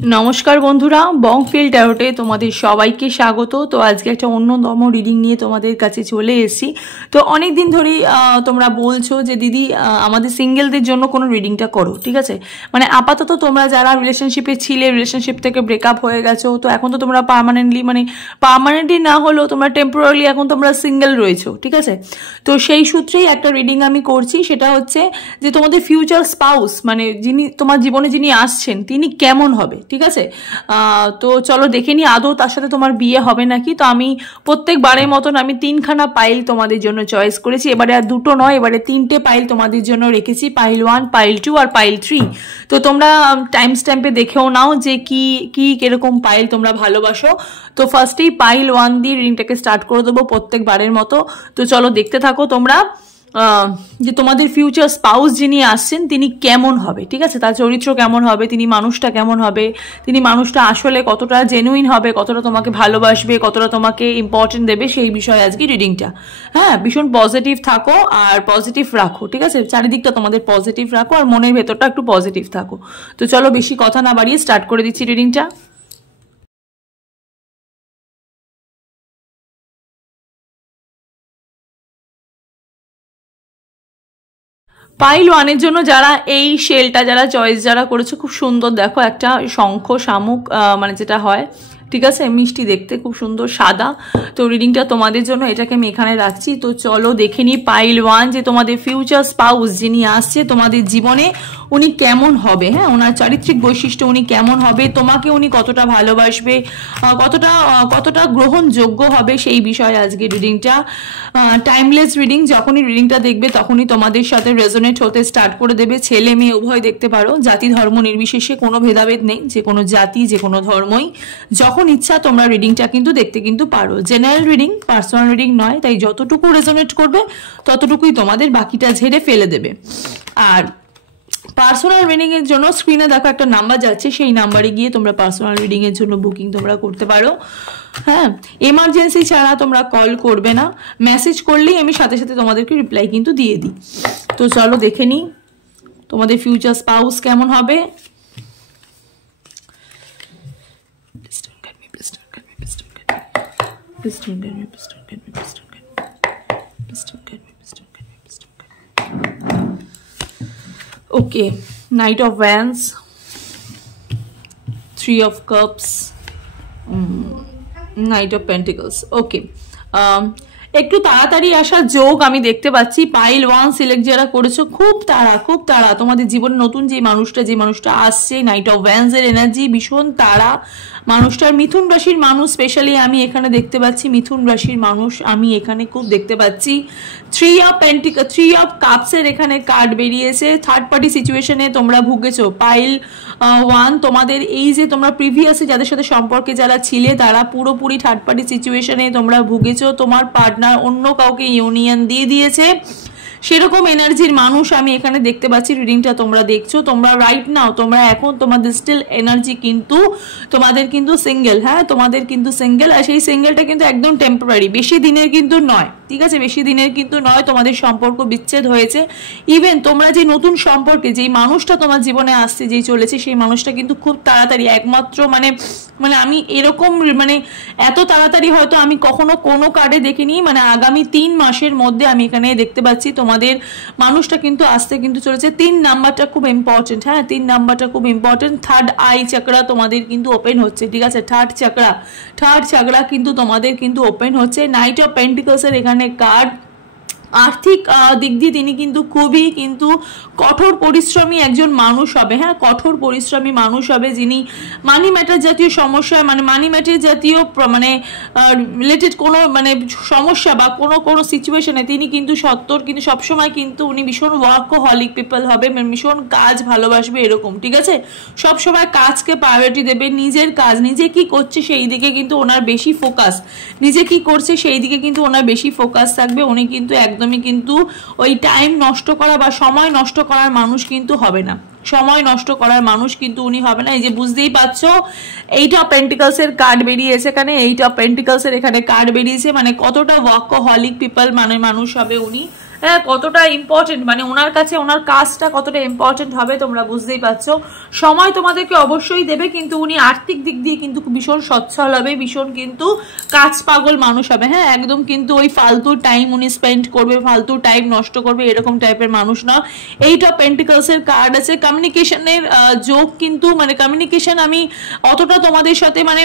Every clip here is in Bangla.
नमस्कार बंधुरा बंगफिल टैरोटे तुम्हारे सबाइके स्वागत। तो आज के एक अन्यतम रिडिंग निये तुम्हारे काছে चले एसेছি। तो अनेक दिन धरेই তোমরা বলছো যে দিদি আমাদের সিঙ্গেলদের জন্য কোনো রিডিংটা করো, ঠিক আছে। মানে আপাতত তোমরা যারা রিলেশনশিপে ছিলে, রিলেশনশিপ থেকে ব্রেকআপ হয়ে গেছো, তো এখন তো তোমরা পার্মানেন্টলি না হলেও তোমরা টেম্পোরারি এখন তোমরা সিঙ্গেল রয়েছো, ঠিক আছে। তো সেই সূত্রেই একটা রিডিং আমি করছি, সেটা হচ্ছে যে তোমাদের ফিউচার স্পাউস মানে যিনি তোমার জীবনে যিনি আসছেন তিনি কেমন হবে, ঠিক আছে। তো চলো দেখে নি আদৌ তার সাথে তোমার বিয়ে হবে নাকি। তো আমি প্রত্যেকবারের মতন আমি তিনখানা পাইল তোমাদের জন্য চয়েস করেছি। এবারে আর দুটো নয়, এবারে তিনটে পাইল তোমাদের জন্য রেখেছি, পাইল 1, পাইল 2 আর পাইল 3। তো তোমরা টাইম স্ট্যাম্পে দেখেও নাও যে কি কি কিরকম পাইল তোমরা ভালোবাসো। তো ফার্স্টেই পাইল 1 দিয়ে রিডিংটাকে স্টার্ট করে দেবো প্রত্যেকবারের মতো। তো চলো দেখতে থাকো তোমরা যে তোমাদের ফিউচার স্পাউস যিনি আসছেন তিনি কেমন হবে, ঠিক আছে। তার চরিত্র কেমন হবে, তিনি মানুষটা কেমন হবে, তিনি মানুষটা আসলে কতটা জেনুইন হবে, কতটা তোমাকে ভালোবাসবে, কতটা তোমাকে ইম্পর্টেন্ট দেবে, সেই বিষয়ে আজকে রিডিংটা। হ্যাঁ, ভীষণ পজিটিভ থাকো আর পজিটিভ রাখো, ঠিক আছে। চারিদিকটা তোমাদের পজিটিভ রাখো আর মনের ভেতরটা একটু পজিটিভ থাকো। তো চলো বেশি কথা না বাড়িয়ে স্টার্ট করে দিচ্ছি রিডিংটা। পাইল 1 জন্য যারা এই শেলটা যারা চয়েস যারা করেছো, খুব সুন্দর দেখো একটা শঙ্খ শামুক মানে যেটা হয়, ঠিক আছে, মিষ্টি দেখতে, খুব সুন্দর সাদা। তো রিডিংটা তোমাদের জন্য, এটাকে আমি এখানে রাখছি। তো চলো দেখে নিই পাইল 1 যে তোমাদের ফিউচার স্পাউস যিনি আসছে তোমাদের জীবনে উনি কেমন হবে। হ্যাঁ, ওনার চারিত্রিক বৈশিষ্ট্য উনি কেমন হবে, তোমাকে উনি কতটা ভালোবাসবে, কতটা গ্রহণযোগ্য হবে, সেই বিষয়ে আজকে রিডিংটা। টাইমলেস রিডিং, যখনই রিডিংটা দেখবে তখনই তোমাদের সাথে রেজোনেট হতে স্টার্ট করে দেবে। ছেলে মেয়ে উভয় দেখতে পারো, জাতি ধর্ম নির্বিশেষে কোনো ভেদাভেদ নেই, যে কোনো জাতি যে কোনো ধর্মই যখন ইচ্ছা তোমরা রিডিংটা কিন্তু দেখতে কিন্তু পারো। জেনারেল রিডিং, পার্সোনাল রিডিং নয়, তাই যতটুকু রেজোনেট করবে ততটুকুই তোমাদের বাকিটা ঝেড়ে ফেলে দেবে। আর পার্সোনাল রিডিং এর জন্য স্ক্রিনে দেখো একটা নাম্বার যাচ্ছে, সেই নাম্বারে গিয়ে তোমরা পার্সোনাল রিডিং এর জন্য বুকিং তোমরা করতে পারো। হ্যাঁ, এমার্জেন্সি ছাড়া তোমরা কল করবে না, মেসেজ করলেই আমি সাথে সাথে তোমাদেরকে রিপ্লাই কিন্তু দিয়ে দিই। তো চলো দেখে নিই তোমাদের ফিউচার স্পাউস কেমন হবে। Okay, Knight of Wands, 3 of Cups, Knight of Pentacles. Okay, একটু তাড়াতাড়ি আসার যোগ আমি দেখতে পাচ্ছি। পাইল 1 সিলেক্ট যারা করেছো, খুব তাড়া তোমাদের জীবনে নতুন যে মানুষটা আসছে, নাইট অফ ওয়ান্স এর এনার্জি ভীষণ তাড়া। মানুষটার মিথুন রাশির মানুষ, স্পেশালি আমি এখানে দেখতে পাচ্ছি মিথুন রাশির মানুষ আমি এখানে খুব দেখতে পাচ্ছি। 3 অফ কাপস এর এখানে কার্ড বেরিয়েছে। থার্ড পার্টি সিচুয়েশনে তোমরা ভুগেছো। পাইল 1 তোমাদের এই যে তোমরা প্রিভিয়াসে যাদের সাথে সম্পর্কে যারা ছিলে তারা পুরোপুরি থার্ড পার্টি সিচুয়েশনে তোমরা ভুগেছো। তোমার পার্টনার অন্য কাউকে ইউনিয়ন দিয়ে দিয়েছে, সেরকম এনার্জির মানুষ আমি এখানে দেখতে পাচ্ছি। রিডিংটা তোমরা দেখছো, তোমরা রাইট নাও তোমরা এখন তোমাদের স্টিল এনার্জি কিন্তু তোমাদের কিন্তু সিঙ্গেল। হ্যাঁ, তোমাদের কিন্তু সিঙ্গেল, আর সেই সিঙ্গেলটা কিন্তু একদম টেম্পোরারি, বেশি দিনের কিন্তু নয়, ঠিক আছে, বেশি দিনের কিন্তু নয়। তোমাদের সম্পর্ক বিচ্ছেদ হয়েছে। ইভেন তোমরা যে নতুন সম্পর্কে যেই মানুষটা তোমার জীবনে আসছে, যেই চলেছে, সেই মানুষটা কিন্তু খুব তাড়াতাড়ি একমাত্র মানে আমি এরকম মানে এত তাড়াতাড়ি হয়তো আমি কখনো কোনো কার্ডে দেখিনি। মানে আগামী 3 মাসের মধ্যে আমি এখানে দেখতে পাচ্ছি তোমাদের মানুষটা কিন্তু আসতে কিন্তু চলেছে। 3 নাম্বারটা খুব ইম্পর্টেন্ট। হ্যাঁ, 3 নাম্বারটা খুব ইম্পর্টেন্ট। থার্ড আই চাকরা তোমাদের কিন্তু ওপেন হচ্ছে, ঠিক আছে। থার্ড চাকরা কিন্তু তোমাদের কিন্তু ওপেন হচ্ছে। নাইট অফ পেন্টিকলস এর এখানে কার্ড। আর্থিক দিক দিয়ে তিনি কিন্তু খুবই কিন্তু কঠোর পরিশ্রমী একজন মানুষ হবে। হ্যাঁ, কঠোর পরিশ্রমী মানুষ হবে, যিনি মানি ম্যাটার জাতীয় সমস্যা মানে মানি ম্যাটার জাতীয় মানে রিলেটেড কোনো মানে সমস্যা বা কোনো সিচুয়েশনে তিনি কিন্তু কিন্তু সবসময় কিন্তু উনি ভীষণ ওয়ার্কহলিক পিপল হবে, ভীষণ কাজ ভালোবাসবে এরকম, ঠিক আছে। সবসময় কাজকে প্রায়োরিটি দেবে, নিজের কাজ নিজে কি করছে সেই দিকে কিন্তু ওনার বেশি ফোকাস, নিজে কি করছে সেই দিকে কিন্তু ওনার বেশি ফোকাস থাকবে। উনি কিন্তু একদমই কিন্তু ওই টাইম নষ্ট করা বা সময় নষ্ট করার মানুষ কিন্তু হবে না, সময় নষ্ট করার মানুষ কিন্তু উনি হবে না। এই যে বুঝতেই পারছো 8 অফ পেন্টিকলস এর কার্ড বেরিয়েছে এখানে, 8 অফ পেন্টিকলস এর এখানে কার্ড বেরিয়েছে, মানে কতটা ওয়ার্কহলিক পিপল মানে মানুষ হবে উনি। হ্যাঁ কতটা ইম্পর্টেন্ট, মানে ওনার কাছে ওনার কাজটা কতটা ইম্পর্টেন্ট হবে তোমরা বুঝতেই পারছো। সময় তোমাদেরকে অবশ্যই দেবে, কিন্তু উনি আর্থিক দিক দিয়ে কিন্তু ভীষণ সচ্ছল হবে, ভীষণ কিন্তু কাজ পাগল মানুষ হবে। হ্যাঁ একদম কিন্তু ওই ফালতু টাইম উনি স্পেন্ড করবে, ফালতু টাইম নষ্ট করবে এরকম টাইপের মানুষ না। এইট অফ পেন্টিকলস এর কার্ড আছে। কমিউনিকেশনের যোগ কিন্তু, মানে কমিউনিকেশন আমি অতটা তোমাদের সাথে মানে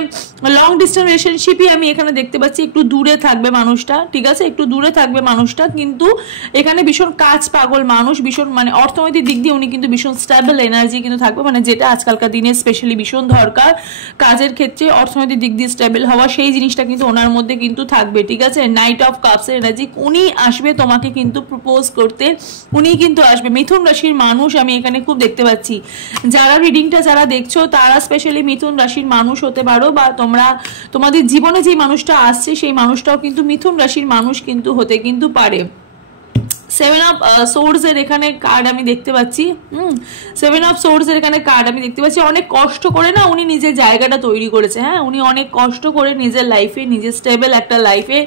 লং ডিস্টেন্স রিলেশনশিপই আমি এখানে দেখতে পাচ্ছি, একটু দূরে থাকবে মানুষটা, ঠিক আছে একটু দূরে থাকবে মানুষটা, কিন্তু এখানে ভীষণ কাজ পাগল মানুষ, ভীষণ মানে অর্থনৈতিক দিক দিয়ে উনি কিন্তু ভীষণ স্টেবল এনার্জি কিন্তু থাকবে, মানে যেটা আজকালকার দিনে স্পেশালি ভীষণ দরকার কাজের ক্ষেত্রে, অর্থনৈতিক দিক দিয়ে স্টেবল হওয়া, সেই জিনিসটা কিন্তু ওনার মধ্যে কিন্তু থাকবে, ঠিক আছে। নাইট অফ কাপস এর এনার্জি, উনি আসবে তোমাকে কিন্তু প্রপোজ করতে, উনি কিন্তু আসবে। মিথুন রাশির মানুষ আমি এখানে খুব দেখতে পাচ্ছি, যারা রিডিংটা যারা দেখছো তারা স্পেশালি মিথুন রাশির মানুষ হতে পারো, বা তোমরা তোমাদের জীবনে যে মানুষটা আসছে সেই মানুষটাও কিন্তু মিথুন রাশির মানুষ কিন্তু হতে কিন্তু পারে। সেভেন অফ সোর্স এর এখানে কার্ড আমি দেখতে পাচ্ছি। সেভেন অফ সোর্স এর এখানে কার্ড আমি দেখতে পাচ্ছি। অনেক কষ্ট করে না উনি নিজের জায়গাটা তৈরি করেছে। হ্যাঁ উনি অনেক কষ্ট করে নিজের লাইফে, নিজের স্টেবল একটা লাইফে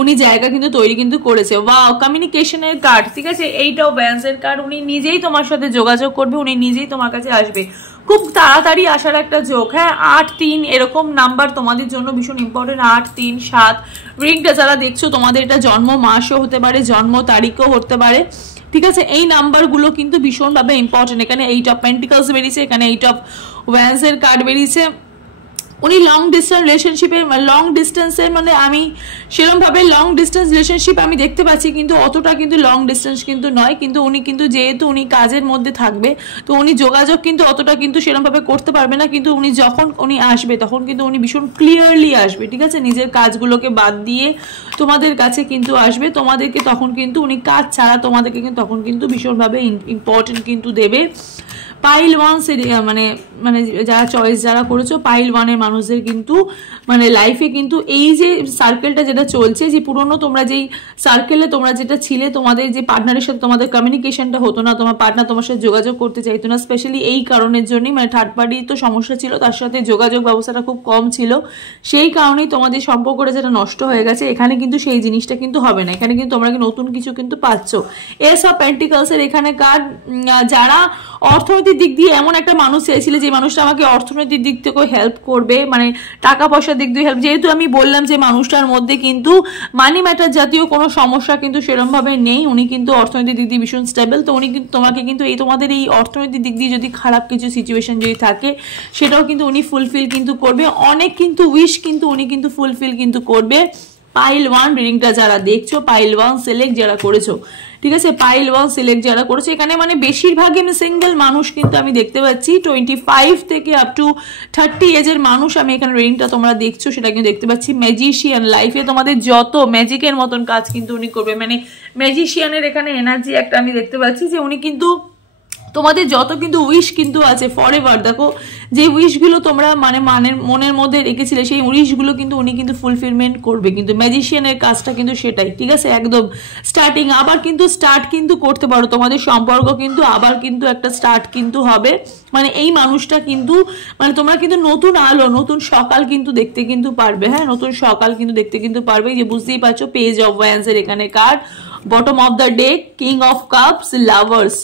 উনি জায়গা কিন্তু তৈরি কিন্তু করেছে। ওয়াও, কমিউনিকেশনের কার্ড, ঠিক আছে। এইট অফ ওয়ান্স এর কার্ড, উনি নিজেই তোমার সাথে যোগাযোগ করবে, উনি নিজেই তোমার কাছে আসবে, খুব তাড়াতাড়ি আসার একটা যোগ। হ্যাঁ 8-3 এরকম নাম্বার তোমাদের জন্য ভীষণ ইম্পর্টেন্ট। 8-3-7 রিংটা যারা দেখছো তোমাদের এটা জন্ম মাসও হতে পারে, জন্ম তারিখও হতে পারে, ঠিক আছে। এই নাম্বারগুলো কিন্তু ভীষণভাবে ইম্পর্টেন্ট। এখানে এইট অফ পেন্টিকলস বেরিয়েছে, এখানে এইট অফ ওয়ান্স এর কার্ড বেরিয়েছে। উনি লং ডিস্টেন্স রিলেশনশিপের, লং ডিস্টেন্সের মানে আমি সেরকমভাবে লং ডিস্টেন্স রিলেশনশিপ আমি দেখতে পাচ্ছি, কিন্তু অতটা কিন্তু লং ডিস্টেন্স কিন্তু নয়, কিন্তু উনি কিন্তু যেহেতু উনি কাজের মধ্যে থাকবে তো উনি যোগাযোগ কিন্তু অতটা কিন্তু সেরকমভাবে করতে পারবে না, কিন্তু উনি যখন উনি আসবে তখন কিন্তু উনি ভীষণ ক্লিয়ারলি আসবে, ঠিক আছে। নিজের কাজগুলোকে বাদ দিয়ে তোমাদের কাছে কিন্তু আসবে, তোমাদেরকে তখন কিন্তু উনি কাজ ছাড়া তোমাদেরকে কিন্তু তখন কিন্তু ভীষণভাবে ইম্পর্টেন্ট কিন্তু দেবে। পাইল ওয়ান মানে মানে যারা চয়েস যারা করেছো পাইল ওয়ানের মানুষদের কিন্তু মানে লাইফে কিন্তু এই যে সার্কেলটা যেটা চলছে, যে পুরনো তোমরা যেই সার্কেলে তোমরা যেটা ছিলে, তোমাদের যে পার্টনারের সাথে তোমাদের কমিউনিকেশনটা হতো না, তোমার পার্টনার তোমার সাথে যোগাযোগ করতে চাইতো না, স্পেশালি এই কারণের জন্যই, মানে থার্ড পার্টি তো সমস্যা ছিল, তার সাথে যোগাযোগ ব্যবস্থাটা খুব কম ছিল, সেই কারণেই তোমাদের সম্পর্কটা যেটা নষ্ট হয়ে গেছে। এখানে কিন্তু সেই জিনিসটা কিন্তু হবে না, এখানে কিন্তু তোমরা নতুন কিছু কিন্তু পাচ্ছ। এস অফ পেন্টিকলসের এখানে কার্ড, যারা অর্থনৈতিক দিক দিয়ে এমন একটা মানুষ চাইছিলে যে মানুষটা আমাকে অর্থনৈতিক দিক থেকে হেল্প করবে, মানে টাকা পয়সার দিক দিয়ে হেল্প, যেহেতু আমি বললাম যে মানুষটার মধ্যে কিন্তু মানি ম্যাটার জাতীয় কোনো সমস্যা কিন্তু সেরকমভাবে নেই, উনি কিন্তু অর্থনৈতিক দিক দিয়ে ভীষণ স্টেবল, তো উনি কিন্তু তোমাকে কিন্তু এই তোমাদের এই অর্থনৈতিক দিক দিয়ে যদি খারাপ কিছু সিচুয়েশন যদি থাকে সেটাও কিন্তু উনি ফুলফিল কিন্তু করবে, অনেক কিন্তু উইশ কিন্তু উনি কিন্তু ফুলফিল কিন্তু করবে। পাইল ওয়ান রিডিংটা যারা দেখছো, পাইল ওয়ান সিলেক্ট যারা করেছো, ঠিক আছে, পাইল ওয়ান সিলেক্ট যারা করেছে, এখানে মানে বেশিরভাগই আমি সিঙ্গেল মানুষ কিন্তু আমি দেখতে পাচ্ছি, 25 থেকে আপ টু 30 এজের মানুষ আমি এখানে রিডিংটা তোমরা দেখছো সেটা কিন্তু দেখতে পাচ্ছি। ম্যাজিশিয়ান, লাইফে তোমাদের যত ম্যাজিকের মতন কাজ কিন্তু উনি করবে, মানে ম্যাজিশিয়ানের এখানে এনার্জি একটা আমি দেখতে পাচ্ছি, যে উনি কিন্তু তোমাদের যত কিন্তু উইশ কিন্তু আছে ফরএভার, দেখো যে উইশগুলো তোমরা মানে মনের মধ্যে রেখেছিলে সেই উইশগুলো কিন্তু উনি কিন্তু ফুলফিলমেন্ট করবে, কিন্তু ম্যাজিশিয়ানের কাজটা কিন্তু সেটাই, ঠিক আছে। একদম স্টার্টিং আবার কিন্তু স্টার্ট কিন্তু করতে পারো, তোমাদের সম্পর্ক কিন্তু আবার কিন্তু একটা স্টার্ট কিন্তু হবে, মানে এই মানুষটা কিন্তু মানে তোমরা কিন্তু নতুন আলো, নতুন সকাল কিন্তু দেখতে কিন্তু পারবে। হ্যাঁ নতুন সকাল কিন্তু দেখতে কিন্তু পারবে, যে বুঝতেই পারছো পেজ অফ ওয়ান্স এর এখানে card, bottom of the day king of cups, lovers,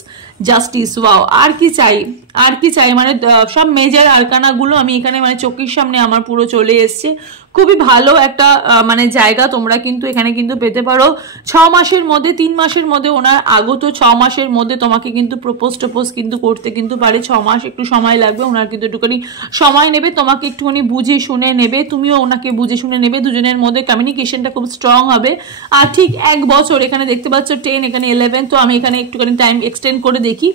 justice. Wow, আর কি চাই, আর কি চাই, মানে সব মেজর আরকানা গুলো আমি এখানে মানে চোখের সামনে আমার পুরো চলে এসছে। খুবই ভালো একটা মানে জায়গা তোমরা কিন্তু এখানে কিন্তু পেতে পারো। 6 মাসের মধ্যে, 3 মাসের মধ্যে ওনার আগত 6 মাসের মধ্যে তোমাকে কিন্তু প্রপোজ কিন্তু করতে কিন্তু পারে। 6 মাস একটু সময় লাগবে, ওনার কিন্তু একটুখানি সময় নেবে, তোমাকে একটুখানি বুঝে শুনে নেবে, তুমিও ওনাকে বুঝে শুনে নেবে, দুজনের মধ্যে কমিউনিকেশনটা খুব স্ট্রং হবে। আর ঠিক 1 বছর এখানে দেখতে পাচ্ছ 10, এখানে 11, তো আমি এখানে একটুখানি টাইম এক্সটেন্ড করে দেখি,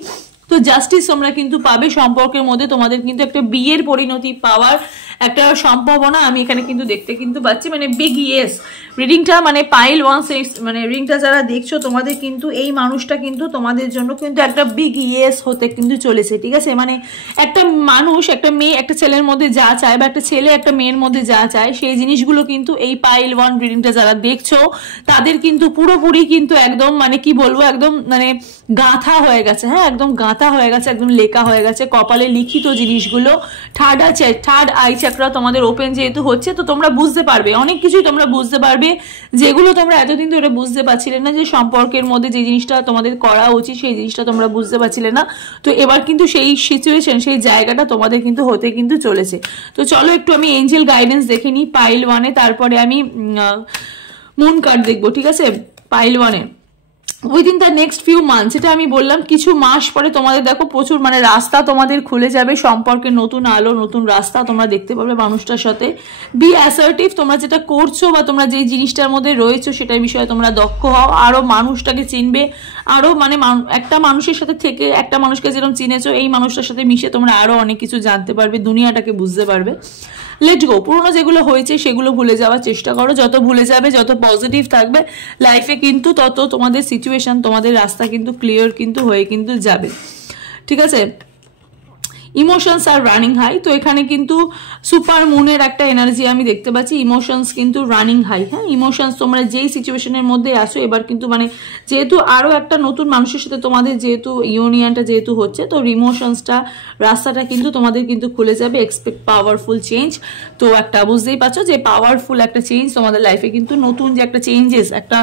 তো জাস্টিস তোমরা কিন্তু পাবে সম্পর্কের মধ্যে, তোমাদের কিন্তু একটা বিয়ের পরিণতি পাওয়ার একটা সম্ভাবনা আমি এখানে কিন্তু দেখতে কিন্তু পাচ্ছি, মানে বিগ ইয়েস। রিডিংটা মানে পাইল ওয়ান্স, মানে রিডিংটা যারা দেখছো তোমাদের কিন্তু এই মানুষটা কিন্তু তোমাদের জন্য কিন্তু একটা বিগ ইয়েস হতে কিন্তু চলেছে, ঠিক আছে। মানে একটা মানুষ, একটা মেয়ে একটা ছেলের মধ্যে যা চায়, বা একটা ছেলে একটা মেয়ের মধ্যে যা চায়, সেই জিনিসগুলো কিন্তু এই পাইল ওয়ান রিডিংটা যারা দেখছো তাদের কিন্তু পুরোপুরি কিন্তু একদম মানে কি বলবো, একদম মানে গাঁথা হয়ে গেছে। হ্যাঁ একদম গাঁথা হয়ে গেছে, একদম লেখা হয়ে গেছে, কপালে লিখিত জিনিসগুলো। থার্ড আই চাকরা তোমাদের ওপেন যেহেতু হচ্ছে, তো তোমরা বুঝতে পারবে অনেক কিছুই, তোমরা বুঝতে পারবে যেগুলো তোমরা এতদিন ধরে বুঝতে পারছিলে না, যে সম্পর্কের মধ্যে যে জিনিসটা তোমাদের করা উচিত সেই জিনিসটা তোমরা বুঝতে পারছিলে না। তো এবার কিন্তু সেই সিচুয়েশন, সেই জায়গাটা তোমাদের কিন্তু হতে কিন্তু চলেছে। তো চলো একটু আমি এঞ্জেল গাইডেন্স দেখে নিই পাইল 1-এ, তারপরে আমি মুন কার্ড দেখবো, ঠিক আছে? পাইল 1-এ within the next few months, এটা আমি বললাম কিছু মাস পরে তোমাদের দেখো প্রচুর মানে রাস্তা তোমাদের খুলে যাবে, সম্পর্কে নতুন আলো, নতুন রাস্তা তোমরা দেখতে পাবে মানুষটার সাথে। বি অ্যাসার্টিভ, তোমরা যেটা করছো বা তোমরা যে জিনিসটার মধ্যে রয়েছো সেটার বিষয়ে তোমরা দক্ষ হও, আরো মানুষটাকে চিনবে, আরো মানে একটা মানুষের সাথে থেকে একটা মানুষকে যেরকম চিনেছো, এই মানুষটার সাথে মিশে তোমরা আরো অনেক কিছু জানতে পারবে, দুনিয়াটাকে বুঝতে পারবে। লেট গো, পুরোনো যেগুলো হয়েছে সেগুলো ভুলে যাওয়ার চেষ্টা করো, যত ভুলে যাবে, যত পজিটিভ থাকবে লাইফে কিন্তু তত তোমাদের সিচুয়েশন, তোমাদের রাস্তা কিন্তু ক্লিয়ার কিন্তু হয়ে কিন্তু যাবে, ঠিক আছে? ইমোশনস আর রানিং হাই, তো এখানে কিন্তু সুপার মুনের একটা এনার্জি আমি দেখতে পাচ্ছি, ইমোশনস কিন্তু রানিং হাই। হ্যাঁ, ইমোশনস তোমরা যেই সিচুয়েশনের মধ্যে আসো এবার কিন্তু মানে যেহেতু আরো একটা নতুন মানুষের সাথে তোমাদের যেহেতু ইউনিয়নটা যেহেতু হচ্ছে, তো ইমোশনসটা রাস্তাটা কিন্তু তোমাদের কিন্তু খুলে যাবে। এক্সপেক্ট পাওয়ারফুল চেঞ্জ, তো একটা বুঝতেই পারছো যে পাওয়ারফুল একটা চেঞ্জ তোমাদের লাইফে কিন্তু নতুন যে একটা চেঞ্জেস, একটা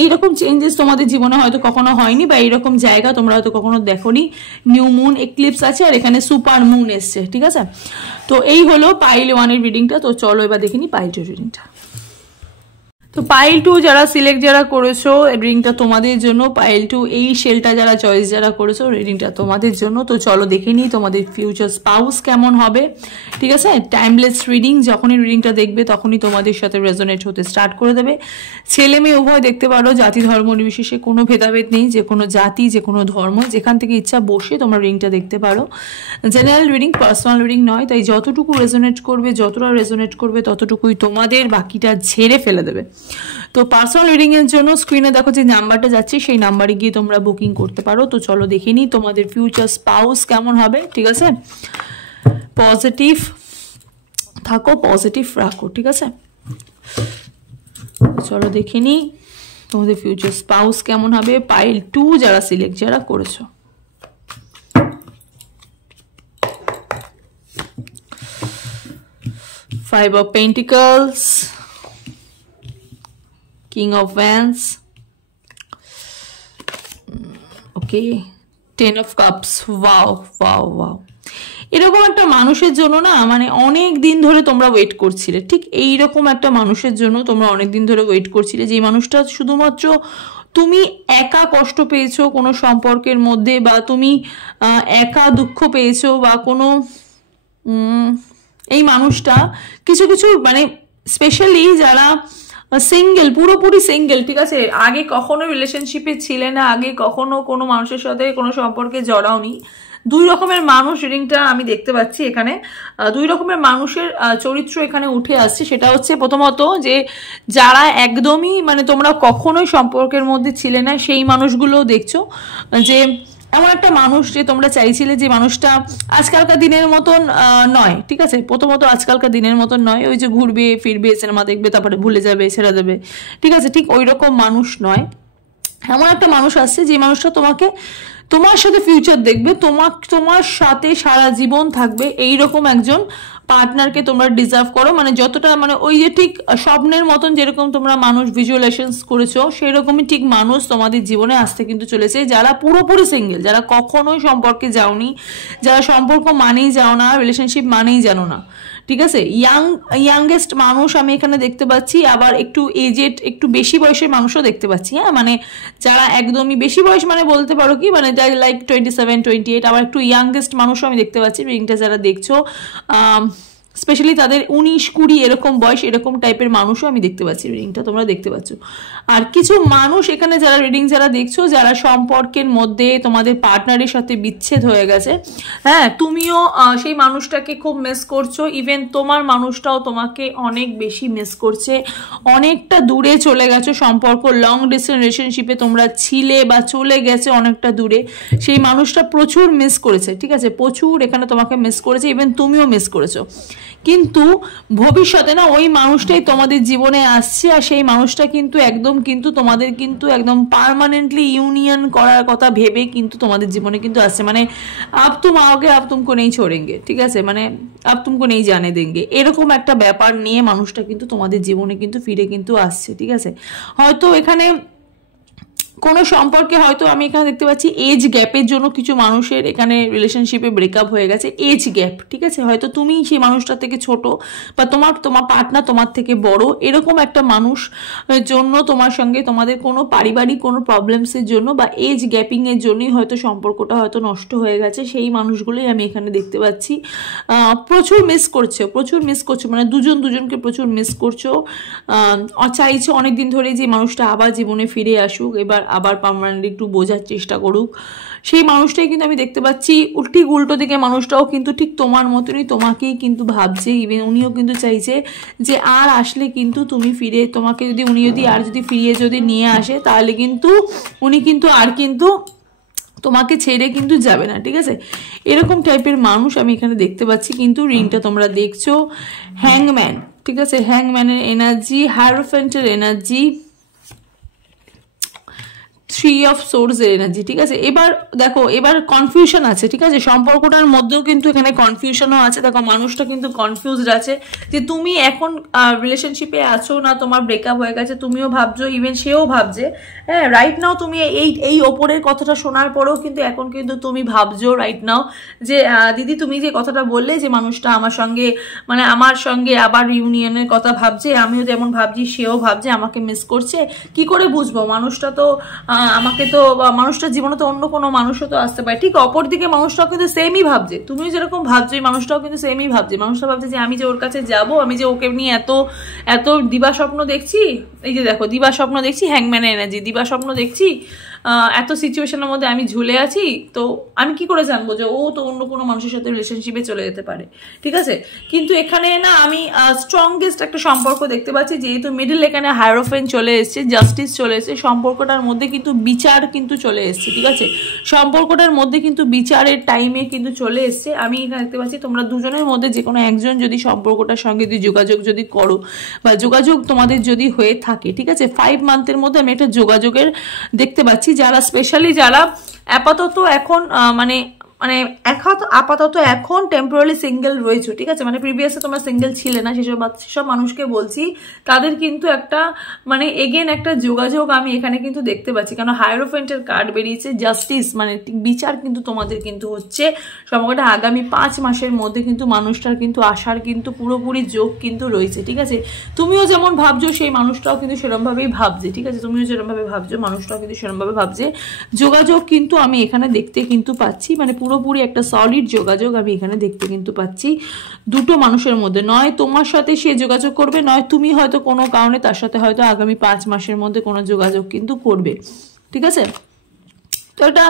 এইরকম চেঞ্জেস তোমাদের জীবনে হয়তো কখনো হয়নি, বা এইরকম জায়গা তোমরা হয়তো কখনো দেখোনি। নিউ মুন এক্লিপস আছে আর এখানে সুপার মুন এসছে, ঠিক আছে? তো এই হলো পাইল 1-এর রিডিংটা। তো চলো এবার দেখে নি পাইল 2 রিডিংটা। তো পাইল 2 যারা সিলেক্ট যারা করেছো রিডিংটা তোমাদের জন্য, পাইল 2 এই শেলটা যারা চয়েস যারা করেছো রিডিংটা তোমাদের জন্য। তো চলো দেখে নিই তোমাদের ফিউচার স্পাউস কেমন হবে, ঠিক আছে? টাইমলেস রিডিং, যখনই রিডিংটা দেখবে তখনই তোমাদের সাথে রেজোনেট হতে স্টার্ট করে দেবে। ছেলে মেয়ে উভয় দেখতে পারো, জাতি ধর্ম নির্বিশেষে কোনো ভেদাভেদ নেই, যে কোনো জাতি যে কোনো ধর্ম যেখান থেকে ইচ্ছা বসে তোমরা রিডিংটা দেখতে পারো। জেনারেল রিডিং, পার্সোনাল রিডিং নয়, তাই যতটুকু রেজোনেট করবে, যতটা রেজোনেট করবে ততটুকুই তোমাদের, বাকিটা ঝেড়ে ফেলে দেবে। তো পার্সোনাল রিডিং এর জন্য স্ক্রিনে দেখো যে নাম্বারটা যাচ্ছে, সেই নাম্বারে গিয়ে তোমরা বুকিং করতে পারো। তো চলো দেখে নিই তোমাদের ফিউচার স্পাউস কেমন হবে, ঠিক আছে? পজিটিভ থাকো, পজিটিভ রাখো, ঠিক আছে? চলো দেখে নিই তোমাদের ফিউচার স্পাউস কেমন হবে পাইল 2 যারা সিলেক্ট যারা করেছো। Five of Pentacles, King of Wands, okay, Ten of Cups, wow, wow, wow. এরকম একটা মানুষের জন্য না মানে অনেক দিন ধরে তোমরা ওয়েট করছিলে, ঠিক এইরকম একটা মানুষের জন্য তোমরা অনেক দিন ধরে ওয়েট করছিলে, যে মানুষটা শুধুমাত্র তুমি একা কষ্ট পেয়েছো কোনো সম্পর্কের মধ্যে, বা তুমি একা দুঃখ পেয়েছো, বা কোনো এই মানুষটা কিছু কিছু মানে স্পেশালি যারা সিঙ্গেল, পুরোপুরি সিঙ্গেল, ঠিক আছে? আগে কখনো রিলেশনশিপে ছিলে না, আগে কখনো কোনো মানুষের সাথে কোনো সম্পর্কে জড়াওনি। দুই রকমের মানুষ রিডিংটা আমি দেখতে পাচ্ছি এখানে, দুই রকমের মানুষের চরিত্র এখানে উঠে আসছে। সেটা হচ্ছে প্রথমত যে যারা একদমই মানে তোমরা কখনোই সম্পর্কের মধ্যে ছিলে না, সেই মানুষগুলো দেখছো, যে এমন একটা মানুষ যে তোমরা চাইছিলে যে মানুষটা আজকালকার দিনের মতন নয়, ঠিক আছে? প্রথমত আজকালকার দিনের মতন নয়, ওই যে ঘুরবে ফিরবে, সিনেমা দেখবে, তারপরে ভুলে যাবে, ছেড়ে দেবে, ঠিক আছে? ঠিক ওই রকম মানুষ নয়। এমন একটা মানুষ আসছে যে মানুষটা তোমার সাথে ফিউচার দেখবে, তোমার সাথে সারা জীবন থাকবে, এইরকম একজন পার্টনারকে তোমরা ডিজার্ভ করো। মানে যতটা মানে ওই যে ঠিক স্বপ্নের মতন যেরকম তোমরা মানুষ ভিজুয়ালাইজেশন করেছো, সেই রকমই ঠিক মানুষ তোমাদের জীবনে আসতে কিন্তু চলেছে, যারা পুরোপুরি সিঙ্গেল, যারা কখনোই সম্পর্কে যাওনি, যারা সম্পর্ক মানেই যাও না, রিলেশনশিপ মানেই জানো না, ঠিক আছে? ইয়াংগেস্ট মানুষ আমি এখানে দেখতে পাচ্ছি, আবার একটু এজেড, একটু বেশি বয়সের মানুষও দেখতে পাচ্ছি। হ্যাঁ, মানে যারা একদমই বেশি বয়স মানে বলতে পারো কি মানে লাইক 27, 28, আবার একটু ইয়াংগেস্ট মানুষও আমি দেখতে পাচ্ছি। রিডিংটা যারা দেখছো স্পেশালি তাদের 19-20 এরকম বয়স, এরকম টাইপের মানুষও আমি দেখতে পাচ্ছি, রিডিংটা তোমরা দেখতে পাচ্ছ। আর কিছু মানুষ এখানে যারা রিডিং যারা দেখছো, যারা সম্পর্কের মধ্যে তোমাদের পার্টনারের সাথে বিচ্ছেদ হয়ে গেছে, হ্যাঁ, তুমিও সেই মানুষটাকে খুব মিস করছো, ইভেন তোমার মানুষটাও তোমাকে অনেক বেশি মিস করছে, অনেকটা দূরে চলে গেছো সম্পর্ক, লং ডিস্টেন্স রিলেশনশিপে তোমরা ছিলে বা চলে গেছে অনেকটা দূরে, সেই মানুষটা প্রচুর মিস করেছে, ঠিক আছে? প্রচুর এখানে তোমাকে মিস করেছে, ইভেন তুমিও মিস করেছো। কিন্তু ভবিষ্যতে না ওই মানুষটাই তোমাদের জীবনে আসছে, আর সেই মানুষটা কিন্তু তোমাদের কিন্তু একদম পার্মানেন্টলি ইউনিয়ন করার কথা ভেবে কিন্তু তোমাদের জীবনে কিন্তু আসছে। মানে আব তুম आओगे अब तुमको नहीं छोड़ेंगे, ঠিক আছে, মানে अब तुमको नहीं जाने देंगे, এরকম একটা ব্যাপার নিয়ে মানুষটা কিন্তু তোমাদের জীবনে কিন্তু ফিরে কিন্তু আসছে। ঠিক আছে, হয়তো এখানে কোনো সম্পর্কে হয়তো আমি এখানে দেখতে পাচ্ছি এজ গ্যাপের জন্য কিছু মানুষের এখানে রিলেশনশিপে ব্রেকআপ হয়ে গেছে, এজ গ্যাপ। ঠিক আছে, হয়তো তুমি সেই মানুষটার থেকে ছোট বা তোমার পার্টনার তোমার থেকে বড়, এরকম একটা মানুষ জন্য তোমার সঙ্গে তোমাদের কোনো পারিবারিক কোনো প্রবলেমসের জন্য বা এজ গ্যাপিংয়ের জন্যই হয়তো সম্পর্কটা হয়তো নষ্ট হয়ে গেছে। সেই মানুষগুলোই আমি এখানে দেখতে পাচ্ছি প্রচুর মিস করছো, মানে দুজনকে প্রচুর মিস করছো, চাইছো অনেকদিন ধরে যে মানুষটা আবার জীবনে ফিরে আসুক, আবার পার্মানেন্টলি একটু বোঝার চেষ্টা করুক। সেই মানুষটাই কিন্তু আমি দেখতে পাচ্ছি ঠিক উল্টো দিকে মানুষটাও কিন্তু ঠিক তোমার মতনই তোমাকেই কিন্তু ভাবছে, ইভেন উনিও কিন্তু চাইছে যে আর আসলে কিন্তু তুমি ফিরে তোমাকে উনি যদি ফিরিয়ে নিয়ে আসে তাহলে কিন্তু উনি কিন্তু আর কিন্তু তোমাকে ছেড়ে কিন্তু যাবে না। ঠিক আছে, এরকম টাইপের মানুষ আমি এখানে দেখতে পাচ্ছি। কিন্তু রিংটা তোমরা দেখছো হ্যাংম্যান, ঠিক আছে, হ্যাংম্যানের এনার্জি, হায়ারোফ্যান্টের এনার্জি, থ্রি অফ সোর্স এর এনার্জি। ঠিক আছে, এবার দেখো এবার কনফিউশন আছে। ঠিক আছে, সম্পর্কটার মধ্যেও কিন্তু এখানে কনফিউশনও আছে। দেখো মানুষটা কিন্তু কনফিউজড আছে যে তুমি এখন রিলেশনশিপে আছো না তোমার ব্রেকআপ হয়ে গেছে, তুমিও ভাবছো, ইভেন সেও ভাবছে। হ্যাঁ, রাইট নাও তুমি এই ওপরের কথাটা শোনার পরেও কিন্তু এখন কিন্তু তুমি ভাবছো রাইট নাও যে দিদি তুমি যে কথাটা বললে যে মানুষটা আমার সঙ্গে আবার ইউনিয়নের কথা ভাবছে, আমিও যেমন ভাবছি সেও ভাবছে, আমাকে মিস করছে, কি করে বুঝবো? মানুষটা তো মানুষটার জীবনে তো অন্য কোনো মানুষও তো আসতে পারে। ঠিক অপর দিকে মানুষটাও কিন্তু সেমই ভাবছে, তুমিও যেরকম ভাবছো এই মানুষটাও কিন্তু সেমই ভাবছে। মানুষটা ভাবছে যে আমি যে ওর কাছে যাব, আমি যে ওকে নিয়ে এত দিবা স্বপ্ন দেখছি, এই যে দেখো দিবা স্বপ্ন দেখছি, হ্যাংম্যানের এনার্জি, দিবা স্বপ্ন দেখছি, এত সিচুয়েশনের মধ্যে আমি ঝুলে আছি, তো আমি কি করে জানবো যে ও তো অন্য কোনো মানুষের সাথে রিলেশনশিপে চলে যেতে পারে। ঠিক আছে, কিন্তু এখানে না আমি স্ট্রংগেস্ট একটা সম্পর্ক দেখতে পাচ্ছি, যেহেতু মিডল এখানে হায়ারোফেন্ট চলে এসছে, জাস্টিস চলে এসছে, সম্পর্কটার মধ্যে কিন্তু বিচার কিন্তু চলে এসছে। ঠিক আছে, সম্পর্কটার মধ্যে কিন্তু বিচারের টাইমে কিন্তু চলে এসছে। আমি এখানে দেখতে পাচ্ছি তোমরা দুজনের মধ্যে যে কোনো একজন যদি সম্পর্কটার সঙ্গে যোগাযোগ যদি করো বা যোগাযোগ তোমাদের যদি হয়ে থাকে, ঠিক আছে, 5 মান্থের মধ্যে আমি একটা যোগাযোগের দেখতে পাচ্ছি। যারা স্পেশালি যারা আপাতত এখন আপাতত এখন টেম্পোরারি সিঙ্গেল রয়েছে, ঠিক আছে, মানে প্রিভিয়াসে তোমরা সিঙ্গেল ছিলে না, সেসব মানুষকে বলছি তাদের কিন্তু একটা এগেন একটা যোগাযোগ আমি এখানে কিন্তু দেখতে পাচ্ছি। কারণ হায়ারোফেন্টের কার্ড বেরিয়েছে, জাস্টিস বিচার কিন্তু তোমাদের কিন্তু হচ্ছে সম্পর্কটা আগামী 5 মাসের মধ্যে কিন্তু মানুষটার কিন্তু আসার কিন্তু পুরোপুরি যোগ কিন্তু রয়েছে। ঠিক আছে, তুমিও যেমন ভাবছো সেই মানুষটাও কিন্তু সেরকমভাবেই ভাবছে। ঠিক আছে, তুমিও যেরকমভাবে ভাবছো মানুষটাও কিন্তু সেরকমভাবে ভাবছে। যোগাযোগ কিন্তু আমি এখানে দেখতে কিন্তু পাচ্ছি, পুরোপুরি একটা সলিড যোগাযোগ আমি এখানে দেখতে কিন্তু পাচ্ছি দুটো মানুষের মধ্যে। নয় তোমার সাথে সে যোগাযোগ করবে, নয় তুমি হয়তো কোনো কারণে তার সাথে হয়তো আগামী 5 মাসের মধ্যে কোনো যোগাযোগ কিন্তু করবে। ঠিক আছে, তো এটা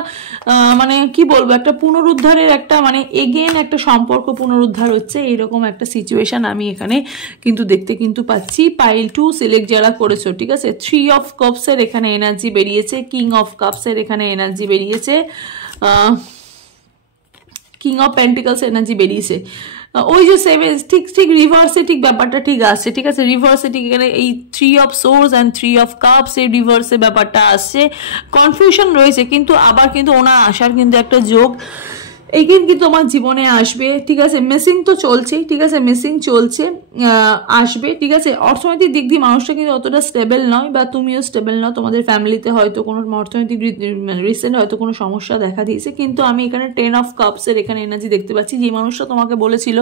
কি বলবো, একটা পুনরুদ্ধারের একটা এগেন একটা সম্পর্ক পুনরুদ্ধার হচ্ছে, এইরকম একটা সিচুয়েশন আমি এখানে কিন্তু দেখতে কিন্তু পাচ্ছি। পাইল 2 সিলেক্ট যারা করেছো, ঠিক আছে, 3 অফ কাপসের এখানে এনার্জি বেরিয়েছে, কিং অফ কাপসের এখানে এনার্জি বেরিয়েছে, কিং অফ পেন্টিকলস এনার্জি বেরিয়েছে। ওই যে সেভেন ঠিক রিভার্সে ঠিক ব্যাপারটা ঠিক আসছে। ঠিক আছে, রিভার্সে ঠিক এখানে এই 3 of swords and 3 of cups এই রিভার্সে ব্যাপারটা আসছে। কনফিউশন রয়েছে, কিন্তু আবার কিন্তু ওনার আসার কিন্তু একটা যোগ এইখানে কিন্তু তোমার জীবনে আসবে। ঠিক আছে, মিসিং তো চলছেই, ঠিক আছে, মিসিং চলছে, আসবে। ঠিক আছে, অর্থনৈতিক দিক দিয়ে মানুষটা কিন্তু অতটা স্টেবল নয়, বা তুমিও স্টেবল নয়, তোমাদের ফ্যামিলিতে হয়তো কোনো অর্থনৈতিক রিসেন্ট হয়তো কোনো সমস্যা দেখা দিয়েছে। কিন্তু আমি এখানে 10 অফ কাপসের এখানে এনার্জি দেখতে পাচ্ছি। যে মানুষটা তোমাকে বলেছিল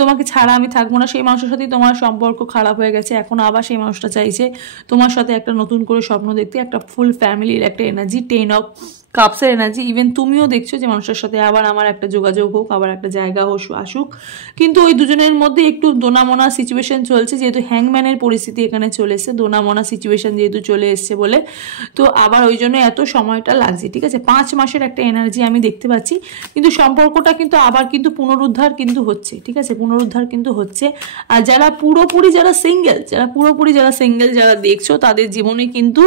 তোমাকে ছাড়া আমি থাকবো না, সেই মানুষের সাথেই তোমার সম্পর্ক খারাপ হয়ে গেছে, এখন আবার সেই মানুষটা চাইছে তোমার সাথে একটা নতুন করে স্বপ্ন দেখতে, একটা ফুল ফ্যামিলির একটা এনার্জি, 10 অফ কাপসের এনার্জি। ইভেন তুমিও দেখছো যে মানুষের সাথে আবার আমার একটা যোগাযোগ হোক, আবার একটা জায়গা আসুক, কিন্তু ওই দুজনের মধ্যে একটু দোনামোনা সিচুয়েশন চলছে, যেহেতু হ্যাংম্যানের পরিস্থিতি এখানে চলে এসছে, দোনামোনা সিচুয়েশন যেহেতু চলে এসছে বলে, তো আবার ওই জন্য এত সময়টা লাগছে। ঠিক আছে, 5 মাসের একটা এনার্জি আমি দেখতে পাচ্ছি, কিন্তু সম্পর্কটা কিন্তু আবার কিন্তু পুনরুদ্ধার কিন্তু হচ্ছে। ঠিক আছে, পুনরুদ্ধার কিন্তু হচ্ছে। আর যারা পুরোপুরি যারা সিঙ্গেল যারা দেখছো তাদের জীবনে কিন্তু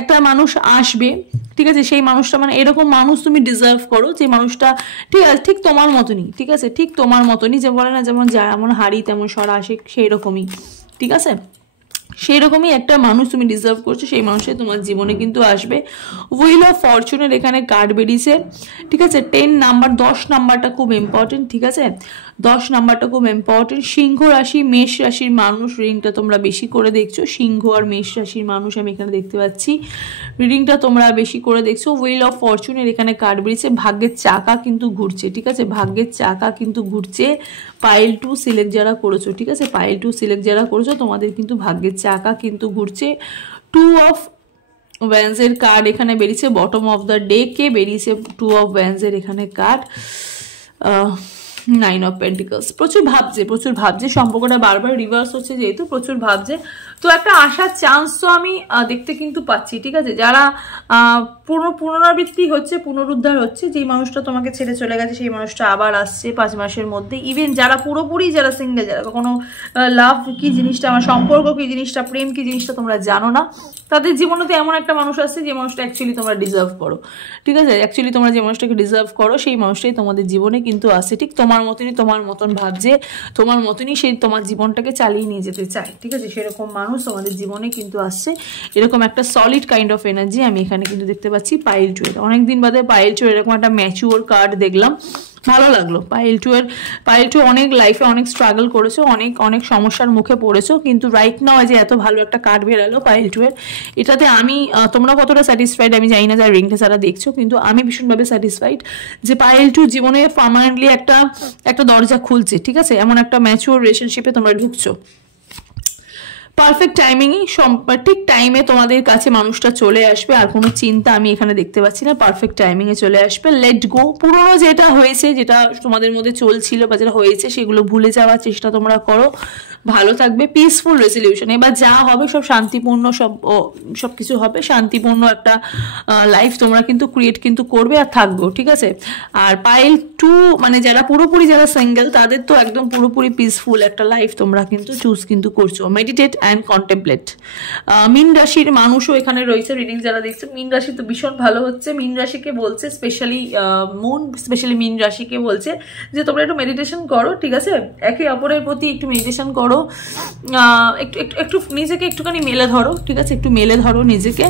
একটা মানুষ আসবে। ঠিক আছে, সেই মানুষটা মানুষটা মানে এরকম মানুষ তুমি ডিজার্ভ করো, যে মানুষটা ঠিক আছে ঠিক তোমার মতনই, ঠিক আছে ঠিক তোমার মতনই, যে বলে না যেমন যেমন হাড়ি তেমন সরা আসে, সেই রকমই, ঠিক আছে সেই রকমই একটা মানুষ তুমি ডিজার্ভ করছো, সেই মানুষই তোমার জীবনে কিন্তু আসবে। হুইল অফ ফরচুনের এখানে কার্ড বেরিয়েছে, ঠিক আছে 10 নাম্বার, 10 নাম্বারটা খুব ইম্পর্টেন্ট, ঠিক আছে 10 নাম্বারটা খুব ইম্পর্টেন্ট। সিংহ রাশি মেষ রাশির মানুষ রিডিংটা তোমরা বেশি করে দেখছো, সিংহ আর মেষ রাশির মানুষ আমি এখানে দেখতে পাচ্ছি, রিডিংটা তোমরা বেশি করে দেখছো। হুইল অফ ফরচুনের এখানে কার্ড বেরিয়েছে, ভাগ্যের চাকা কিন্তু ঘুরছে, ঠিক আছে ভাগ্যের চাকা কিন্তু ঘুরছে। পাইল 2 সিলেক্ট যারা করেছো, ঠিক আছে পাইল 2 সিলেক্ট যারা করেছো তোমাদের কিন্তু ভাগ্যের চাকা কিন্তু ঘুরছে। 2 অফ ওয়ান্সের কার্ড এখানে বেরিয়েছে, বটম অফ দ্য ডে কে বেরিয়েছে 2 অফ ওয়ান্সের এখানে কার্ড। 9 অফ পেন্টিকলস, প্রচুর ভাবছে, সম্পর্কটা বারবার রিভার্স হচ্ছে যেহেতু প্রচুর ভাবছে, তো একটা আসার চান্স তো আমি দেখতে কিন্তু পাচ্ছি, ঠিক আছে যারা পুনরাবৃত্তি হচ্ছে, পুনরুদ্ধার হচ্ছে, যেই মানুষটা তোমাকে ছেড়ে চলে গেছে সেই মানুষটা আবার আসছে 5 মাসের মধ্যে। ইভেন যারা পুরোপুরি যারা সিঙ্গেল, যারা কখনো লাভ কি জিনিসটা, আমার সম্পর্ক কি জিনিসটা, প্রেম কি জিনিসটা তোমরা জানো না, তাদের জীবনে তো এমন একটা মানুষ আসছে যে মানুষটা অ্যাকচুয়ালি তোমরা ডিজার্ভ করো, ঠিক আছে অ্যাকচুয়ালি তোমরা যে মানুষটাকে ডিজার্ভ করো সেই মানুষটাই তোমাদের জীবনে কিন্তু আসে, ঠিক তোমার মতনই, তোমার মতন ভাবছে, তোমার মতনই সেই তোমার জীবনটাকে চালিয়ে নিয়ে যেতে চায়, ঠিক আছে সেরকম মানুষ তোমাদের জীবনে কিন্তু আসছে। এরকম একটা সলিড কাইন্ড অফ এনার্জি আমি এখানে কিন্তু দেখতে পাচ্ছি পাইল 2 এর। অনেকদিন বাদে পাইল 2 এরকম একটা ম্যাচিওর কার্ড দেখলাম, ভালো লাগলো। পাইল 2 অনেক লাইফে অনেক স্ট্রাগল করেছো, অনেক সমস্যার মুখে পড়েছো, কিন্তু রাইট নাও যে এত ভালো একটা কার্ড বেরালো পাইল 2 এর, এটাতে আমি তোমরা কতটা স্যাটিসফাইড আমি জানি না যারা রিংটা যারা দেখছো, কিন্তু আমি ভীষণভাবে স্যাটিসফাইড যে পাইল 2 জীবনে পার্মানেন্টলি একটা দরজা খুলছে, ঠিক আছে এমন একটা ম্যাচিওর রিলেশনশিপে তোমরা ঢুকছো। পারফেক্ট টাইমিংই, ঠিক টাইমে তোমাদের কাছে মানুষটা চলে আসবে, আর কোনো চিন্তা আমি এখানে দেখতে পাচ্ছি না, পারফেক্ট টাইমিংয়ে চলে আসবে। লেট গো, পুরোনো যেটা হয়েছে, যেটা তোমাদের মধ্যে চলছিল বা যেটা হয়েছে সেগুলো ভুলে যাওয়ার চেষ্টা তোমরা করো, ভালো থাকবে। পিসফুল রেজলিউশন, এবার যা হবে সব শান্তিপূর্ণ, সব কিছু হবে শান্তিপূর্ণ, একটা লাইফ তোমরা কিন্তু ক্রিয়েট কিন্তু করবে আর থাকবেও, ঠিক আছে। আর পাইল 2 মানে যারা পুরোপুরি যারা সিঙ্গেল তাদের তো একদম পুরোপুরি পিসফুল একটা লাইফ তোমরা কিন্তু চুজ কিন্তু করছো। Meditate and contemplate. মীন রাশির মানুষও এখানে রয়েছে, রিডিং যারা দেখছে মীন রাশি তো ভীষণ ভালো হচ্ছে। মীন রাশিকে বলছে স্পেশালি স্পেশালি মীন রাশিকে বলছে যে তোমরা একটু মেডিটেশন করো, ঠিক আছে একে অপরের প্রতি একটু মেডিটেশন করো, একটু নিজেকে একটুখানি মেলে ধরো, ঠিক আছে একটু মেলে ধরো নিজেকে।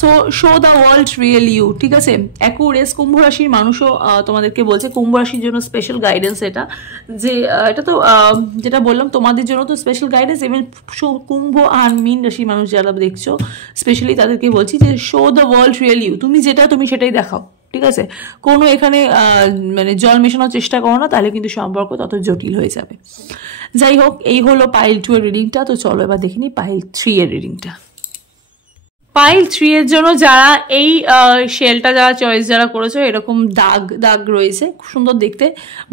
So show the world real you, ঠিক আছে। অ্যাকুরেস, কুম্ভ রাশির মানুষও তোমাদেরকে বলছে, কুম্ভ রাশির জন্য স্পেশাল গাইডেন্স এটা, যে এটা তো যেটা বললাম তোমাদের জন্য তো স্পেশাল গাইডেন্স, এবং কুম্ভ আর মীন রাশির মানুষ যারা দেখছো স্পেশালি তাদেরকে বলছি যে show the world real you, তুমি সেটাই দেখাও, ঠিক আছে কোনো এখানে মানে জল মেশানোর চেষ্টা করো না, তাহলে কিন্তু সম্পর্ক তত জটিল হয়ে যাবে। যাই হোক, এই হলো পাইল 2 এর রিডিংটা। তো চলো এবার দেখে নিই পাইল 3 এর রিডিংটা। পাইল 3 এর জন্য যারা এই শেলটা যারা চয়েস যারা করেছো, এরকম দাগ রয়েছে, খুব সুন্দর দেখতে,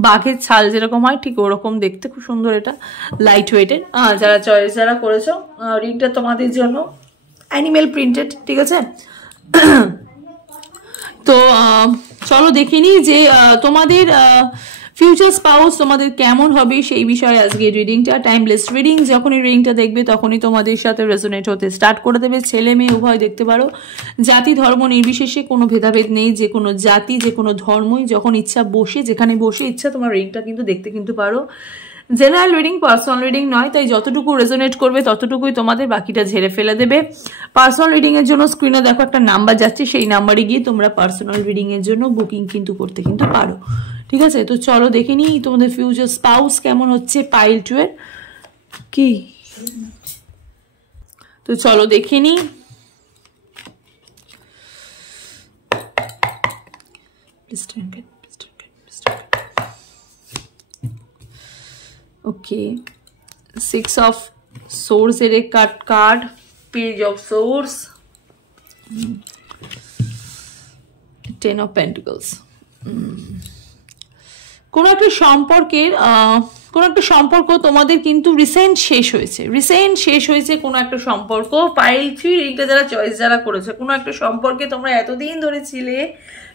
বাঘের ছাল যেরকম হয় ঠিক ওরকম দেখতে, খুব সুন্দর, এটা লাইট ওয়েটের। যারা চয়েস যারা করেছো রিংটা তোমাদের জন্য অ্যানিমেল প্রিন্টেড, ঠিক আছে। তো চলো দেখিনি যে তোমাদের ফিউচার স্পাউস তোমাদের কেমন হবে সেই বিষয়ে আজকে রিডিংটা। টাইমলেস রিডিং, যখনই রিডিংটা দেখবে তখনই তোমাদের সাথে রেজোনেট হতে স্টার্ট করে দেবে। ছেলে মেয়ে উভয় দেখতে পারো, জাতি ধর্ম নির্বিশেষে কোনো ভেদাভেদ নেই, যে কোনো জাতি যে কোনো ধর্মই যখন ইচ্ছা যেখানে বসে ইচ্ছা তোমার রিডিংটা কিন্তু দেখতে কিন্তু পারো। জেনারেল রিডিং, পার্সোনাল রিডিং নয়, তাই যতটুকু রেজোনেট করবে ততটুকুই তোমাদের, বাকিটা ঝেড়ে ফেলে দেবে। পার্সোনাল রিডিং এর জন্য স্ক্রিনে দেখো একটা নাম্বার যাচ্ছে, সেই নাম্বারে গিয়ে তোমরা পার্সোনাল রিডিং এর জন্য বুকিং কিন্তু করতে কিন্তু পারো, ঠিক আছে। তো চলো দেখে নিই তোমাদের ফিউচার স্পাউস কেমন হচ্ছে পাইল 2 এর কি। তো চলো দেখে নিই। ওকে, 6 অফ সোর্স এর card, page of swords, 10 of pentacles. কোনো একটা সম্পর্ক তোমাদের কিন্তু রিসেন্ট শেষ হয়েছে কোনো একটা সম্পর্ক। পাইল 3 রিংটা যারা চয়েস যারা করেছে, কোনো একটা সম্পর্কে তোমরা এতদিন ধরে ছিলে,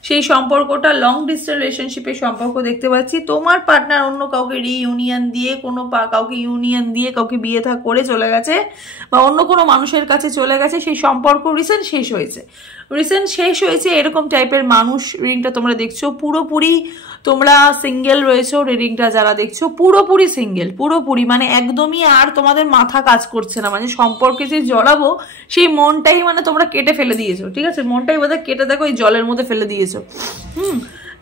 সেই সম্পর্কটা লং ডিস্টেন্স রিলেশনশিপের সম্পর্ক দেখতে পাচ্ছি। তোমার পার্টনার অন্য কাউকে রিইউনিয়ন দিয়ে কাউকে ইউনিয়ন দিয়ে কাউকে বিয়ে থা করে চলে গেছে বা অন্য কোনো মানুষের কাছে চলে গেছে, সেই সম্পর্ক রিসেন্ট শেষ হয়েছে এরকম টাইপের মানুষ রিডিংটা তোমরা দেখছো। পুরোপুরি তোমরা সিঙ্গেল রয়েছো রিডিংটা যারা দেখছো, পুরোপুরি সিঙ্গেল, পুরোপুরি মানে একদমই আর তোমাদের মাথা কাজ করছে না, মানে সম্পর্কে যে জড়াবো সেই মনটাই মানে তোমরা কেটে ফেলে দিয়েছো, ঠিক আছে, মনটাই বোধহয় কেটে দেখো এই জলের মধ্যে ফেলে দিয়েছো।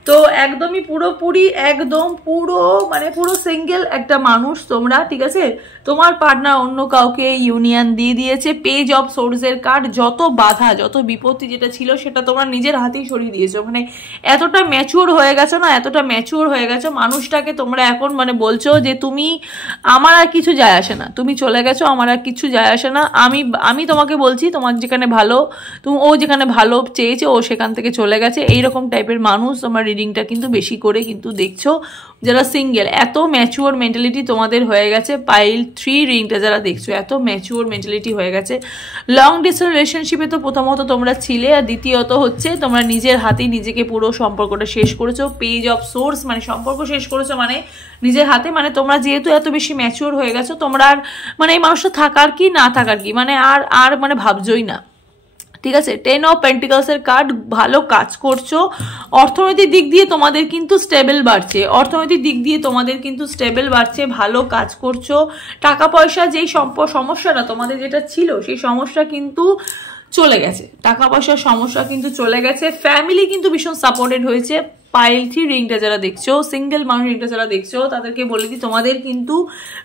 তো একদমই পুরোপুরি একদম পুরো সিঙ্গেল একটা মানুষ তোমরা, ঠিক আছে। তোমার পার্টনার অন্য কাউকে ইউনিয়ন দিয়ে দিয়েছে। পেজ অফ সোর্সের কার্ড, যত বাধা যত বিপত্তি যেটা ছিল সেটা তোমরা নিজের হাতেই সরিয়ে দিয়েছো। মানে এতটা ম্যাচিওর হয়ে গেছো না, এতটা ম্যাচিওর হয়ে গেছো, মানুষটাকে তোমরা এখন মানে বলছো যে তুমি, আমার আর কিছু যায় আসে না, তুমি চলে গেছো, আমার আর কিছু যায় আসে না, আমি তোমাকে বলছি তোমার যেখানে ভালো, ও যেখানে ভালো চেয়েছে ও সেখান থেকে চলে গেছে, এইরকম টাইপের মানুষ তোমার রিডিংটা কিন্তু বেশি করে কিন্তু দেখছো যারা সিঙ্গেল। এত ম্যাচিওর মেন্টালিটি তোমাদের হয়ে গেছে। পাইল 3 রিডিংটা যারা দেখছো, এত ম্যাচিওর মেন্টালিটি হয়ে গেছে। লং ডিস্টেন্স রিলেশনশিপে তো প্রথমত তোমরা ছিলে, আর দ্বিতীয়ত হচ্ছে তোমরা নিজের হাতেই নিজেকে পুরো সম্পর্কটা শেষ করেছো। পেজ অফ সোর্স মানে সম্পর্ক শেষ করেছো মানে নিজের হাতে, মানে তোমরা যেহেতু এত বেশি ম্যাচিওর হয়ে গেছো, তোমরা আর মানে এই মানুষটা থাকার কি না থাকার কি মানে আর মানে ভাবজই না, ঠিক আছে। 10 অফ পেন্টিকলসের কার্ড, ভালো কাজ করছো, অর্থনৈতিক দিক দিয়ে তোমাদের কিন্তু স্টেবল বাড়ছে, ভালো কাজ করছো। টাকা পয়সা যেই সমস্যাটা তোমাদের যেটা ছিল সেই সমস্যা কিন্তু চলে গেছে, টাকা পয়সার সমস্যা কিন্তু চলে গেছে। ফ্যামিলি কিন্তু ভীষণ সাপোর্টেড হয়েছে। পাইল 3 রিংটা যারা দেখছো, সিঙ্গেল মানুষ রিংটা যারা দেখছো, তাদেরকে বলে দিই তোমাদের কিন্তু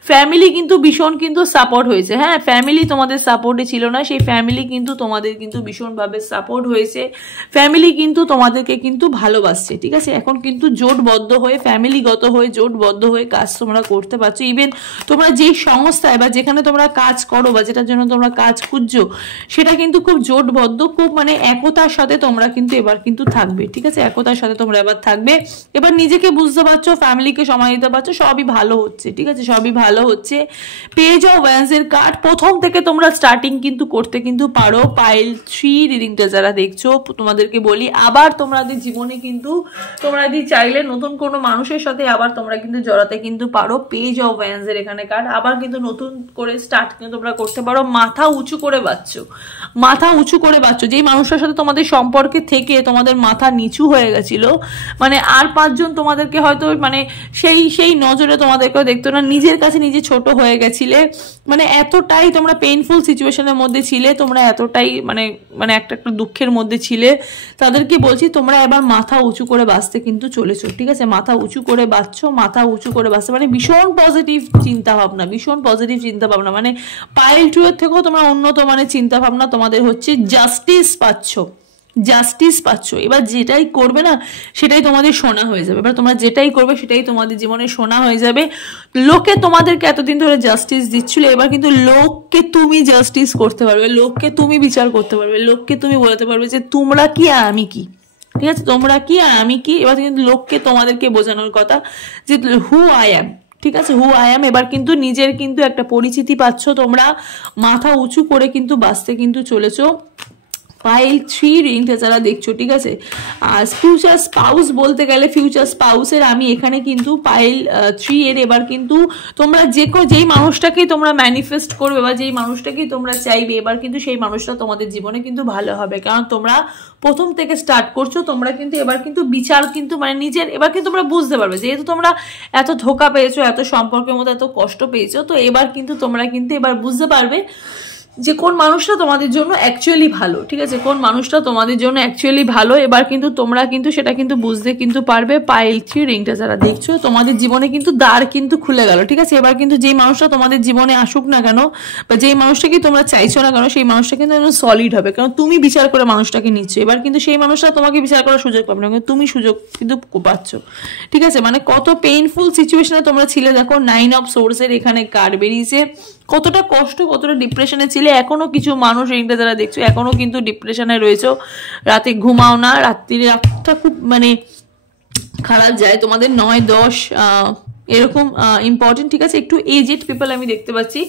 ফ্যামিলি কিন্তু ভীষণ কিন্তু সাপোর্ট হয়েছে। হ্যাঁ, ফ্যামিলি তোমাদের সাপোর্টে ছিল না, সেই ফ্যামিলি কিন্তু তোমাদের কিন্তু ভীষণভাবে সাপোর্ট হয়েছে। ফ্যামিলি কিন্তু তোমাদেরকে কিন্তু ভালোবাসছে, ঠিক আছে। এখন কিন্তু জোটবদ্ধ হয়ে, ফ্যামিলিগত হয়ে, জোটবদ্ধ হয়ে কাজ তোমরা করতে পারছো। ইভেন তোমরা যেই সংস্থায় বা যেখানে তোমরা কাজ করো বা যেটার জন্য তোমরা কাজ খুঁজছো, সেটা কিন্তু খুব জোটবদ্ধ, খুব মানে একতার সাথে তোমরা কিন্তু এবার কিন্তু থাকবে, ঠিক আছে। একতার সাথে তোমরা এবার থাকবে। এবার নিজেকে বুঝতে পারছো, ফ্যামিলিকে সময় দিতে পারছো, সবই ভালো হচ্ছে, ঠিক আছে, সবই ভালো হচ্ছে। পেজ অফ ওয়ান্সের কার্ড, প্রথম থেকে তোমরা স্টার্টিং কিন্তু করতে কিন্তু পারো। পাইল 3 রিডিংটা যারা দেখছো, তোমাদেরকে বলি আবার তোমাদের জীবনে কিন্তু তোমরা যদি চাইলে নতুন কোনো মানুষের সাথে আবার তোমরা কিন্তু জড়াতে কিন্তু পারো। পেজ অফ ওয়ান্সের এখানে কার্ড, আবার কিন্তু নতুন করে স্টার্ট কিন্তু তোমরা করতে পারো। মাথা উঁচু করে বাঁচছো, যেই মানুষটার সাথে তোমাদের সম্পর্কে থেকে তোমাদের মাথা নিচু হয়ে গেছিল, মানে আর 5 জন তোমাদেরকে হয়তো মানে সেই নজরে তোমাদেরকেও দেখতো না, নিজের কাছে নিজে ছোট হয়ে গেছিলে, মানে এতটাই তোমরা পেইনফুল সিচুয়েশনের মধ্যে ছিলে, তোমরা এতটাই মানে একটা দুঃখের মধ্যে ছিলে। তাদেরকে বলছি তোমরা এবার মাথা উঁচু করে বাঁচতে কিন্তু চলেছো, ঠিক আছে। মাথা উঁচু করে বাঁচছো, মানে ভীষণ পজিটিভ চিন্তা ভাবনা, মানে পাইল 2 এর থেকেও তোমরা উন্নত মানের চিন্তা ভাবনা তোমাদের হচ্ছে। জাস্টিস পাচ্ছ। এবার যেটাই করবে না সেটাই তোমাদের সোনা হয়ে যাবে। এবার তোমরা যেটাই করবে সেটাই তোমাদের জীবনে সোনা হয়ে যাবে। লোকে তোমাদেরকে এতদিন ধরে জাস্টিস দিচ্ছিল, এবার কিন্তু লোককে তুমি জাস্টিস করতে পারবে, লোককে তুমি বিচার করতে পারবে, লোককে তুমি বলতে পারবে যে তোমরা কি আর আমি কি, ঠিক আছে, তোমরা কি আর আমি কি। এবার কিন্তু লোককে তোমাদেরকে বোঝানোর কথা যে হু আই অ্যাম, ঠিক আছে, হু আই অ্যাম। এবার কিন্তু নিজের কিন্তু একটা পরিচিতি পাচ্ছ, তোমরা মাথা উঁচু করে কিন্তু বাঁচতে কিন্তু চলেছো। পাইল 3 রিংটা যারা দেখছো, ঠিক আছে। আর ফিউচার স্পাউস বলতে গেলে ফিউচার স্পাউসের আমি এখানে কিন্তু পাইল 3 এর এবার কিন্তু তোমরা যেই মানুষটাকেই তোমরা ম্যানিফেস্ট করবে বা যেই মানুষটাকেই তোমরা চাইবে, এবার কিন্তু সেই মানুষটা তোমাদের জীবনে কিন্তু ভালো হবে। কারণ তোমরা প্রথম থেকে স্টার্ট করছো, তোমরা কিন্তু এবার কিন্তু বিচার কিন্তু মানে নিজের এবার কিন্তু তোমরা বুঝতে পারবে, যেহেতু তোমরা এত ধোকা পেয়েছো, এত সম্পর্কের মধ্যে এত কষ্ট পেয়েছো, তো এবার কিন্তু তোমরা কিন্তু এবার বুঝতে পারবে যে কোন মানুষটা তোমাদের জন্য অ্যাকচুয়ালি ভালো, ঠিক আছে, কোন মানুষটা তোমাদের জন্য অ্যাকচুয়ালি ভালো। এবার কিন্তু তোমরা কিন্তু সেটা কিন্তু বুঝতে কিন্তু পারবে। পাইল 3 রিংটা যারা দেখছো, তোমাদের জীবনে কিন্তু দ্বার কিন্তু খুলে গেল, ঠিক আছে। এবার কিন্তু যেই মানুষটা তোমাদের জীবনে আসুক না কেন বা যেই মানুষটাকে তোমরা চাইছো না কেন, সেই মানুষটা কিন্তু সলিড হবে, কারণ তুমি বিচার করে মানুষটাকে নিচ্ছ। এবার কিন্তু সেই মানুষটা তোমাকে বিচার করার সুযোগ পাবে না, কিন্তু তুমি সুযোগ কিন্তু পাচ্ছ, ঠিক আছে। মানে কত পেইনফুল সিচুয়েশনে তোমরা ছিলে, দেখো 9 অফ সোর্সের এখানে কার্ড বেরিয়েছে। কতটা কষ্ট, কতটা ডিপ্রেশনে ছিলে। এখনো কিছু মানুষ রিংটা যারা দেখছো এখনো কিন্তু ডিপ্রেশনে রয়েছে, রাতে ঘুমাও না, রাতটা খুব মানে খারাপ যায় তোমাদের। 9, 10 এরকম ইম্পর্টেন্ট, ঠিক আছে। একটু এজেড পিপল আমি দেখতে পাচ্ছি,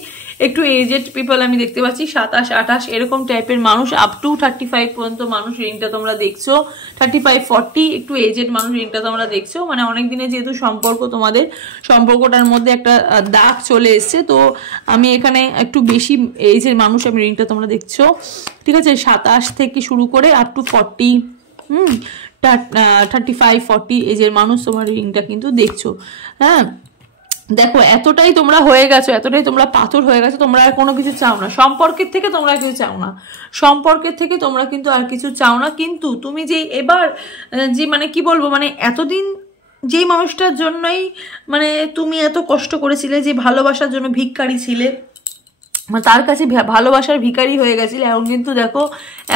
একটু এজেড পিপল আমি দেখতে পাচ্ছি, 27, 28 এরকম টাইপের মানুষ, আপ টু 35 পর্যন্ত মানুষ রিংটা তোমরা দেখছো, 35, 40 একটু এজেড মানুষ রিংটা তোমরা দেখছো। মানে অনেক দিনে যেহেতু সম্পর্ক, তোমাদের সম্পর্কটার মধ্যে একটা দাগ চলে এসছে, তো আমি এখানে একটু বেশি এজের মানুষ আমি রিংটা তোমরা দেখছো, ঠিক আছে। 27 থেকে শুরু করে আপ টু 40, 35, 40 এজের মানুষ তোমার রিংটা কিন্তু দেখছো। হ্যাঁ, দেখো এতটাই তোমরা হয়ে গেছো, এতটাই তোমরা পাথর হয়ে গেছো, তোমরা আর কোনো কিছু চাও না সম্পর্কের থেকে, তোমরা কিছু চাও না সম্পর্কের থেকে, তোমরা কিন্তু আর কিছু চাও না। কিন্তু তুমি যে এবার যে মানে কি বলবো, মানে এতদিন যেই মানুষটার জন্যই মানে তুমি এত কষ্ট করেছিলে, যে ভালোবাসার জন্য ভিক্ষারি ছিলে, তার কাছে ভালোবাসার ভিখারি হয়ে গেছিলে, এখন কিন্তু দেখো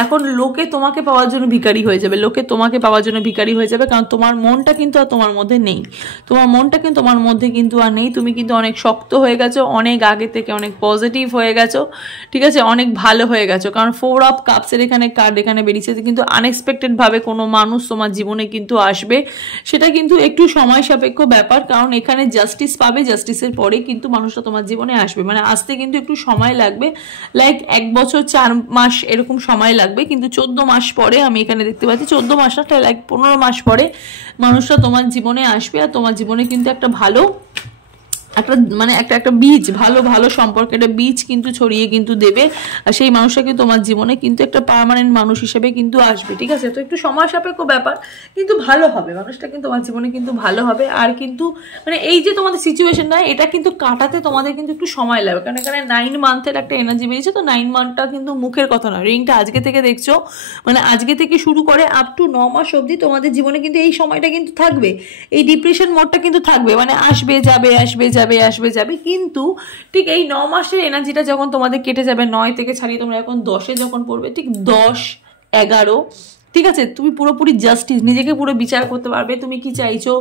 এখন লোকে তোমাকে পাওয়ার জন্য ভিখারি হয়ে যাবে, লোকে তোমাকে পাওয়ার জন্য ভিখারি হয়ে যাবে, কারণ তোমার মনটা কিন্তু আর তোমার মধ্যে নেই, তোমার মনটা কিন্তু তোমার মধ্যে কিন্তু আর নেই। তুমি কিন্তু অনেক শক্ত হয়ে গেছো, অনেক আগে থেকে অনেক পজিটিভ হয়ে গেছো, ঠিক আছে, অনেক ভালো হয়ে গেছো। কারণ 4 অফ কাপসের এখানে কার্ড এখানে বেরিয়েছে, কিন্তু আনএক্সপেক্টেড ভাবে কোনো মানুষ তোমার জীবনে কিন্তু আসবে, সেটা কিন্তু একটু সময় সাপেক্ষ ব্যাপার, কারণ এখানে জাস্টিস পাবে, জাস্টিসের পরে কিন্তু মানুষটা তোমার জীবনে আসবে, মানে আসতে কিন্তু একটু সময় লাগবে, লাইক 1 বছর 4 মাস এরকম সময় লাগবে, কিন্তু 14 মাস পরে আমি এখানে দেখতে পাচ্ছি, 14 মাস না, লাইক 15 মাস পরে মানুষটা তোমার জীবনে আসবে, আর তোমার জীবনে কিন্তু একটা ভালো একটা মানে একটা বীজ, ভালো ভালো সম্পর্ক, একটা বীজ কিন্তু ছড়িয়ে কিন্তু দেবে, আর সেই মানুষটা কিন্তু তোমার জীবনে কিন্তু একটা পার্মানেন্ট মানুষ হিসেবে কিন্তু আসবে, ঠিক আছে। তো একটু সময় সাপেক্ষ ব্যাপার, কিন্তু ভালো হবে, মানুষটা কিন্তু তোমার জীবনে কিন্তু ভালো হবে। আর কিন্তু মানে এই যে তোমাদের সিচুয়েশনটা, এটা কিন্তু কাটাতে তোমাদের কিন্তু একটু সময় লাগবে, কারণ এখানে 9 মান্থের একটা এনার্জি বেরিয়েছে, তো 9 মান্থটা কিন্তু মুখের কথা নয়, রিংটা আজকে থেকে দেখছো, মানে আজকে থেকে শুরু করে আপ টু 9 মাস অবধি তোমাদের জীবনে কিন্তু এই সময়টা কিন্তু থাকবে, এই ডিপ্রেশন মোডটা কিন্তু থাকবে, মানে আসবে যাবে আসবে যাবে আসবে যাবে, কিন্তু ঠিক এই 9 মাসের এনার্জিটা যখন তোমাদের কেটে যাবে, 9 থেকে ছাড়িয়ে তোমরা এখন 10-এ যখন পড়বে, ঠিক 10, 11, ঠিক আছে, তুমি পুরোপুরি জাস্টিস, নিজেকে পুরো বিচার করতে পারবে, তুমি কি চাইছো,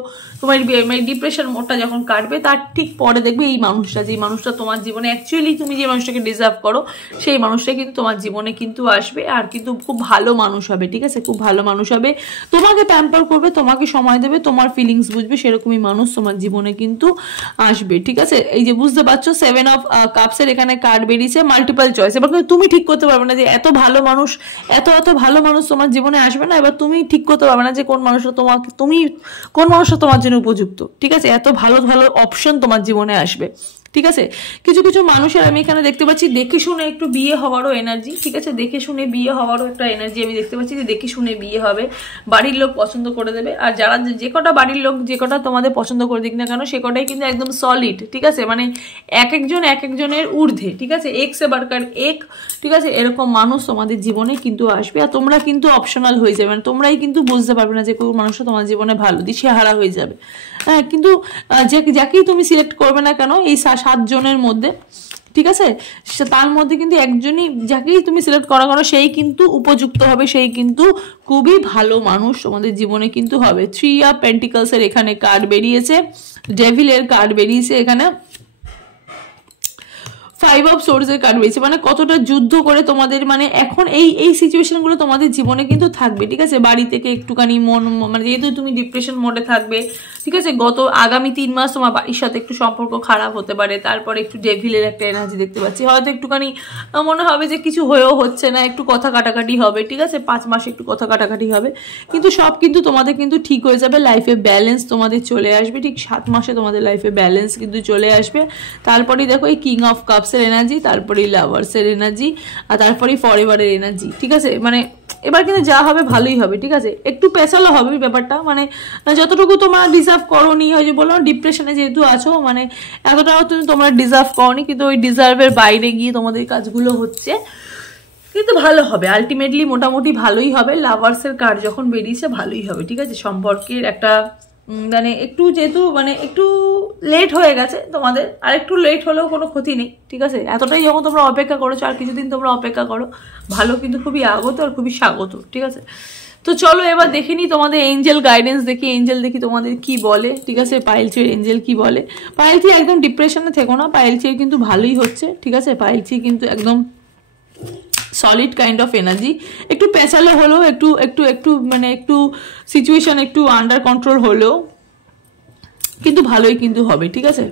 তোমার ডিপ্রেশন মোডটা যখন কাটবে, তার ঠিক পরে দেখবে এই মানুষটা, যে মানুষটা তোমার জীবনে অ্যাকচুয়ালি তুমি যে মানুষটাকে ডিজার্ভ করো, সেই মানুষটা কিন্তু তোমার জীবনে কিন্তু আসবে, আর কিন্তু খুব ভালো মানুষ হবে, ঠিক আছে, খুব ভালো মানুষ হবে, তোমাকে প্যাম্পার করবে, তোমাকে সময় দেবে, তোমার ফিলিংস বুঝবে, সেরকমই মানুষ তোমার জীবনে কিন্তু আসবে, ঠিক আছে। এই যে বুঝতে পারছো 7 অফ কাপসের এখানে কার্ড বেরিয়েছে, মাল্টিপল চয়েস, এবার তুমি ঠিক করতে পারবে না যে এত ভালো মানুষ, এত ভালো মানুষ তোমার জীবনে আসবে না, এবার তুমি ঠিক করতে পারবে না যে কোন মানুষটা তোমাকে, তুমি কোন মানুষটা তোমার জন্য উপযুক্ত, ঠিক আছে, এত ভালো ভালো অপশন তোমার জীবনে আসবে, ঠিক আছে। কিছু কিছু মানুষের আমি এখানে দেখতে পাচ্ছি দেখে শুনে একটু বিয়ে হওয়ারও এনার্জি, ঠিক আছে, দেখে শুনে বিয়ে হওয়ারও একটা এনার্জি আমি দেখতে পাচ্ছি, যে দেখে শুনে বিয়ে হবে, বাড়ির লোক পছন্দ করে দেবে, আর যারা যে কটা বাড়ির লোক যে কটা তোমাদের পছন্দ করে দিক না কেন, সে কটাই কিন্তু একদম সলিড, ঠিক আছে, মানে এক একজনের ঊর্ধ্বে, ঠিক আছে, এক সে বাড়কার এক, ঠিক আছে, এরকম মানুষ তোমাদের জীবনে কিন্তু আসবে, আর তোমরা কিন্তু অপশনাল হয়ে যাবে, মানে তোমরাই কিন্তু বুঝতে পারবে না যে কোন মানুষটা তোমার জীবনে ভালো, দিশেহারা হয়ে যাবে। হ্যাঁ, কিন্তু যাকেই তুমি সিলেক্ট করবে না কেন এই 7 জনের মধ্যে, ঠিক আছে, তার মধ্যে কিন্তু একজনই, যাকেই তুমি সিলেক্ট করো সেই কিন্তু উপযুক্ত হবে, সেই কিন্তু খুবই ভালো মানুষ তোমাদের জীবনে কিন্তু হবে। 3 অফ পেন্টিকলসের এখানে কার্ড বেরিয়েছে, ডেভিলের কার্ড বেরিয়েছে এখানে, 5 অফ সোর্সের কার্ড বেরিয়েছে, মানে কতটা যুদ্ধ করে তোমাদের, মানে এখন এই সিচুয়েশনগুলো তোমাদের জীবনে কিন্তু থাকবে, ঠিক আছে, বাড়ি থেকে একটুখানি মানে যেহেতু তুমি ডিপ্রেশন মোডে থাকবে, ঠিক আছে, আগামী 3 মাস তোমার বাড়ির সাথে একটু সম্পর্ক খারাপ হতে পারে, তারপরে একটু ডেভিলের একটা এনার্জি দেখতে পাচ্ছি, হয়তো একটুখানি মনে হবে যে কিছু হয়েও হচ্ছে না, একটু কথা কাটাকাটি হবে, ঠিক আছে, 5 মাসে একটু কথা কাটাকাটি হবে, কিন্তু সব কিন্তু তোমাদের কিন্তু ঠিক হয়ে যাবে, লাইফে ব্যালেন্স তোমাদের চলে আসবে, ঠিক 7 মাসে তোমাদের লাইফে ব্যালেন্স কিন্তু চলে আসবে। তারপরেই দেখো এই কিং অফ কাপসের এনার্জি, তারপরেই লাভার্সের এনার্জি, আর তারপরেই ফরএভারের এনার্জি, ঠিক আছে, মানে এবার কিন্তু যা হবে ভালোই হবে, ঠিক আছে, একটু পেছালো হবে ব্যাপারটা, মানে যতটুকু তোমরা ডিজার্ভ করোনি, হয় যে বললাম ডিপ্রেশনে যেহেতু আছো, মানে এতটাও তোমরা ডিজার্ভ করোনি, কিন্তু ওই ডিজার্ভের বাইরে গিয়ে তোমাদের কাজগুলো হচ্ছে, কিন্তু ভালো হবে, আলটিমেটলি মোটামুটি ভালোই হবে। লাভার্সের কার্ড যখন বেরিয়েছে ভালোই হবে, ঠিক আছে, সম্পর্কের একটা মানে একটু যেহেতু মানে একটু লেট হয়ে গেছে তোমাদের, আর একটু লেট হলেও কোনো ক্ষতি নেই, ঠিক আছে, এতটাই যখন তোমরা অপেক্ষা করেছো, আর কিছুদিন তোমরা অপেক্ষা করো, ভালো কিন্তু খুবই আগত আর খুবই স্বাগত, ঠিক আছে। তো চলো এবার দেখে নিই তোমাদের এঞ্জেল গাইডেন্স, এঞ্জেল দেখি তোমাদের কি বলে, ঠিক আছে, পাইলচির এঞ্জেল কি বলে। পাইলচি একদম ডিপ্রেশনে থেকো না, পাইলচির কিন্তু ভালোই হচ্ছে, ঠিক আছে, পাইলচি কিন্তু একদম সলিড কাইন্ড অফ এনার্জি, একটু পেঁচালো হলো, একটু মানে একটু সিচুয়েশন একটু আন্ডার কন্ট্রোল হলো, কিন্তু ভালোই কিন্তু হবে, ঠিক আছে।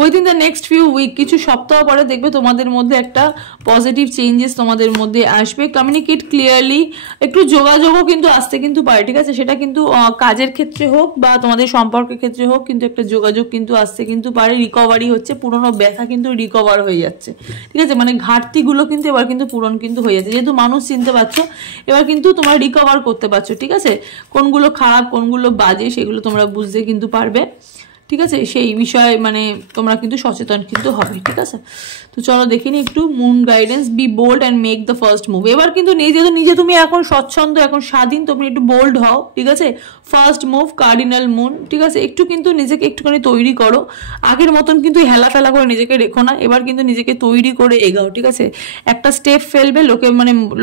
Within the next few week, কিছু সপ্তাহ পরে দেখবে তোমাদের মধ্যে একটা পজিটিভ চেঞ্জেস তোমাদের মধ্যে আসবে। কমিউনিকেট ক্লিয়ারলি, একটু যোগাযোগও কিন্তু আসতে কিন্তু পারে, ঠিক আছে। সেটা কিন্তু কাজের ক্ষেত্রে হোক বা তোমাদের সম্পর্কের ক্ষেত্রে হোক, কিন্তু একটা যোগাযোগ কিন্তু আসতে কিন্তু পারে। রিকভারি হচ্ছে, পুরনো ব্যথা কিন্তু রিকভার হয়ে যাচ্ছে, ঠিক আছে। মানে ঘাটতিগুলো কিন্তু এবার কিন্তু পূরণ কিন্তু হয়ে যাচ্ছে, যেহেতু মানুষ চিনতে পারছো, এবার কিন্তু তোমরা রিকভার করতে পারছো, ঠিক আছে। কোনগুলো খারাপ কোনগুলো বাজে সেগুলো তোমরা বুঝতে কিন্তু পারবে, ঠিক আছে। সেই বিষয়ে মানে তোমরা কিন্তু সচেতন কিন্তু হবে, ঠিক আছে। তো চলো দেখে নি একটু moon guidance. Be bold and make the first move. এবার কিন্তু নিজে তুমি এখন স্বচ্ছন্দ, এখন স্বাধীন, তুমি একটু বোল্ড হও, ঠিক আছে। ফার্স্ট মুভ কার্ডিনাল মুন, ঠিক আছে। একটু কিন্তু নিজেকে একটুখানি তৈরি করো, আগের মতন কিন্তু হেলা ফেলা করে নিজেকে রেখো না, এবার কিন্তু নিজেকে তৈরি করে এগাও, ঠিক আছে। একটা স্টেপ ফেলবে,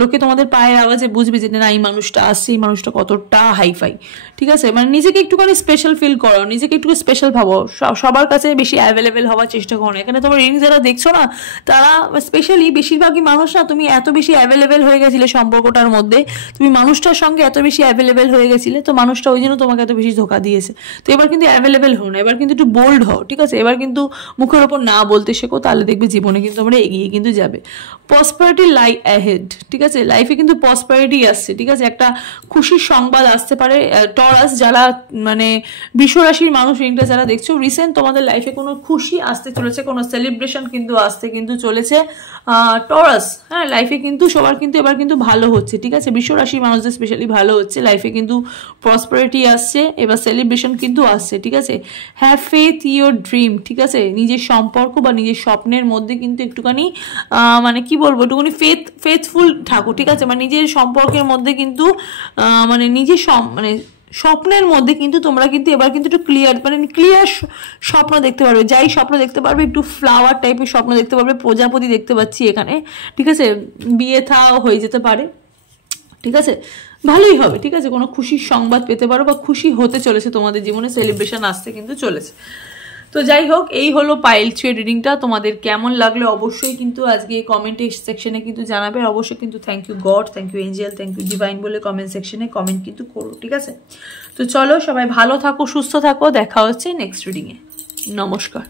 লোকে তোমাদের পায়ের আওয়াজে বুঝবে যে না এই মানুষটা আসছে, এই মানুষটা কতটা হাইফাই, ঠিক আছে। মানে নিজেকে একটুখানি স্পেশাল ফিল করো, নিজেকে একটু স্পেশাল ভাবো, সবার কাছে বেশি অ্যাভেলেবেল হওয়ার চেষ্টা করো না। এখানে তোমার রিডিং যারা দেখছো না, তারা স্পেশালি বেশিরভাগই মানুষ না, তুমি এত বেশি অ্যাভেলেবেল হয়ে গেছিলে সম্পর্কটার মধ্যে, তুমি মানুষটার সঙ্গে এত বেশি অ্যাভেলেবেল হয়ে গেছিলে, তো মানুষটা ওই জন্য তোমাকে এত বেশি ধোকা দিয়েছে। তো এবার কিন্তু অ্যাভেলেবেল হও না, এবার কিন্তু একটু বোল্ড হও, ঠিক আছে। এবার কিন্তু মুখের ওপর না বলতে শেখো, তাহলে দেখবে জীবনে কিন্তু আমরা এগিয়ে কিন্তু যাবে। প্রসপারিটি লাই অ্যাহেড, ঠিক আছে। লাইফে কিন্তু প্রসপারিটি আসছে, ঠিক আছে। একটা খুশির সংবাদ আসতে পারে। টরাস যারা মানে বৃষ রাশির মানুষ, রিংটা যারা দেখছো, রিসেন্ট তোমাদের লাইফে কোনো খুশি আসতে চলেছে, কোনো সেলিব্রেশন কিন্তু আসতে কিন্তু চলেছে। টরাস, হ্যাঁ, লাইফে কিন্তু সবার কিন্তু এবার কিন্তু ভালো হচ্ছে, ঠিক আছে। বৃষ রাশির মানুষদের স্পেশালি ভালো হচ্ছে, লাইফে কিন্তু প্রসপারিটি আসছে, এবার সেলিব্রেশন কিন্তু আসছে, ঠিক আছে। হ্যাভ ফেথ ইওর ড্রিম, ঠিক আছে। নিজের সম্পর্ক বা নিজের স্বপ্নের মধ্যে কিন্তু একটুখানি মানে কি বলবো, একটুখানি ফেথফুল থাকো, ঠিক আছে। মানে নিজের সম্পর্কের মধ্যে কিন্তু মানে নিজের মানে স্বপ্নের মধ্যে কিন্তু তোমরা কিন্তু এবার কিন্তু একটু ক্লিয়ার স্বপ্ন দেখতে পারবে। যাই স্বপ্ন দেখতে পারবে, একটু ফ্লাওয়ার টাইপের স্বপ্ন দেখতে পারবে। প্রজাপতি দেখতে পাচ্ছি এখানে, ঠিক আছে। বিয়ে থাও হয়ে যেতে পারে, ঠিক আছে। ভালোই হবে, ঠিক আছে। কোনো খুশির সংবাদ পেতে পারো বা খুশি হতে চলেছে তোমাদের জীবনে, সেলিব্রেশন আসতে কিন্তু চলেছে। তো যাই হোক, এই হলো পাইল থ্রি রিডিংটা। তোমাদের কেমন লাগলো অবশ্যই কিন্তু আজকে কমেন্ট সেকশনে কিন্তু জানাবে। অবশ্যই কিন্তু thank you God, thank you angel, thank you divine বলে কমেন্ট সেকশনে কমেন্ট কিন্তু করো, ঠিক আছে। তো চলো সবাই ভালো থাকো, সুস্থ থাকো, দেখা হচ্ছে নেক্সট রিডিংয়ে। নমস্কার।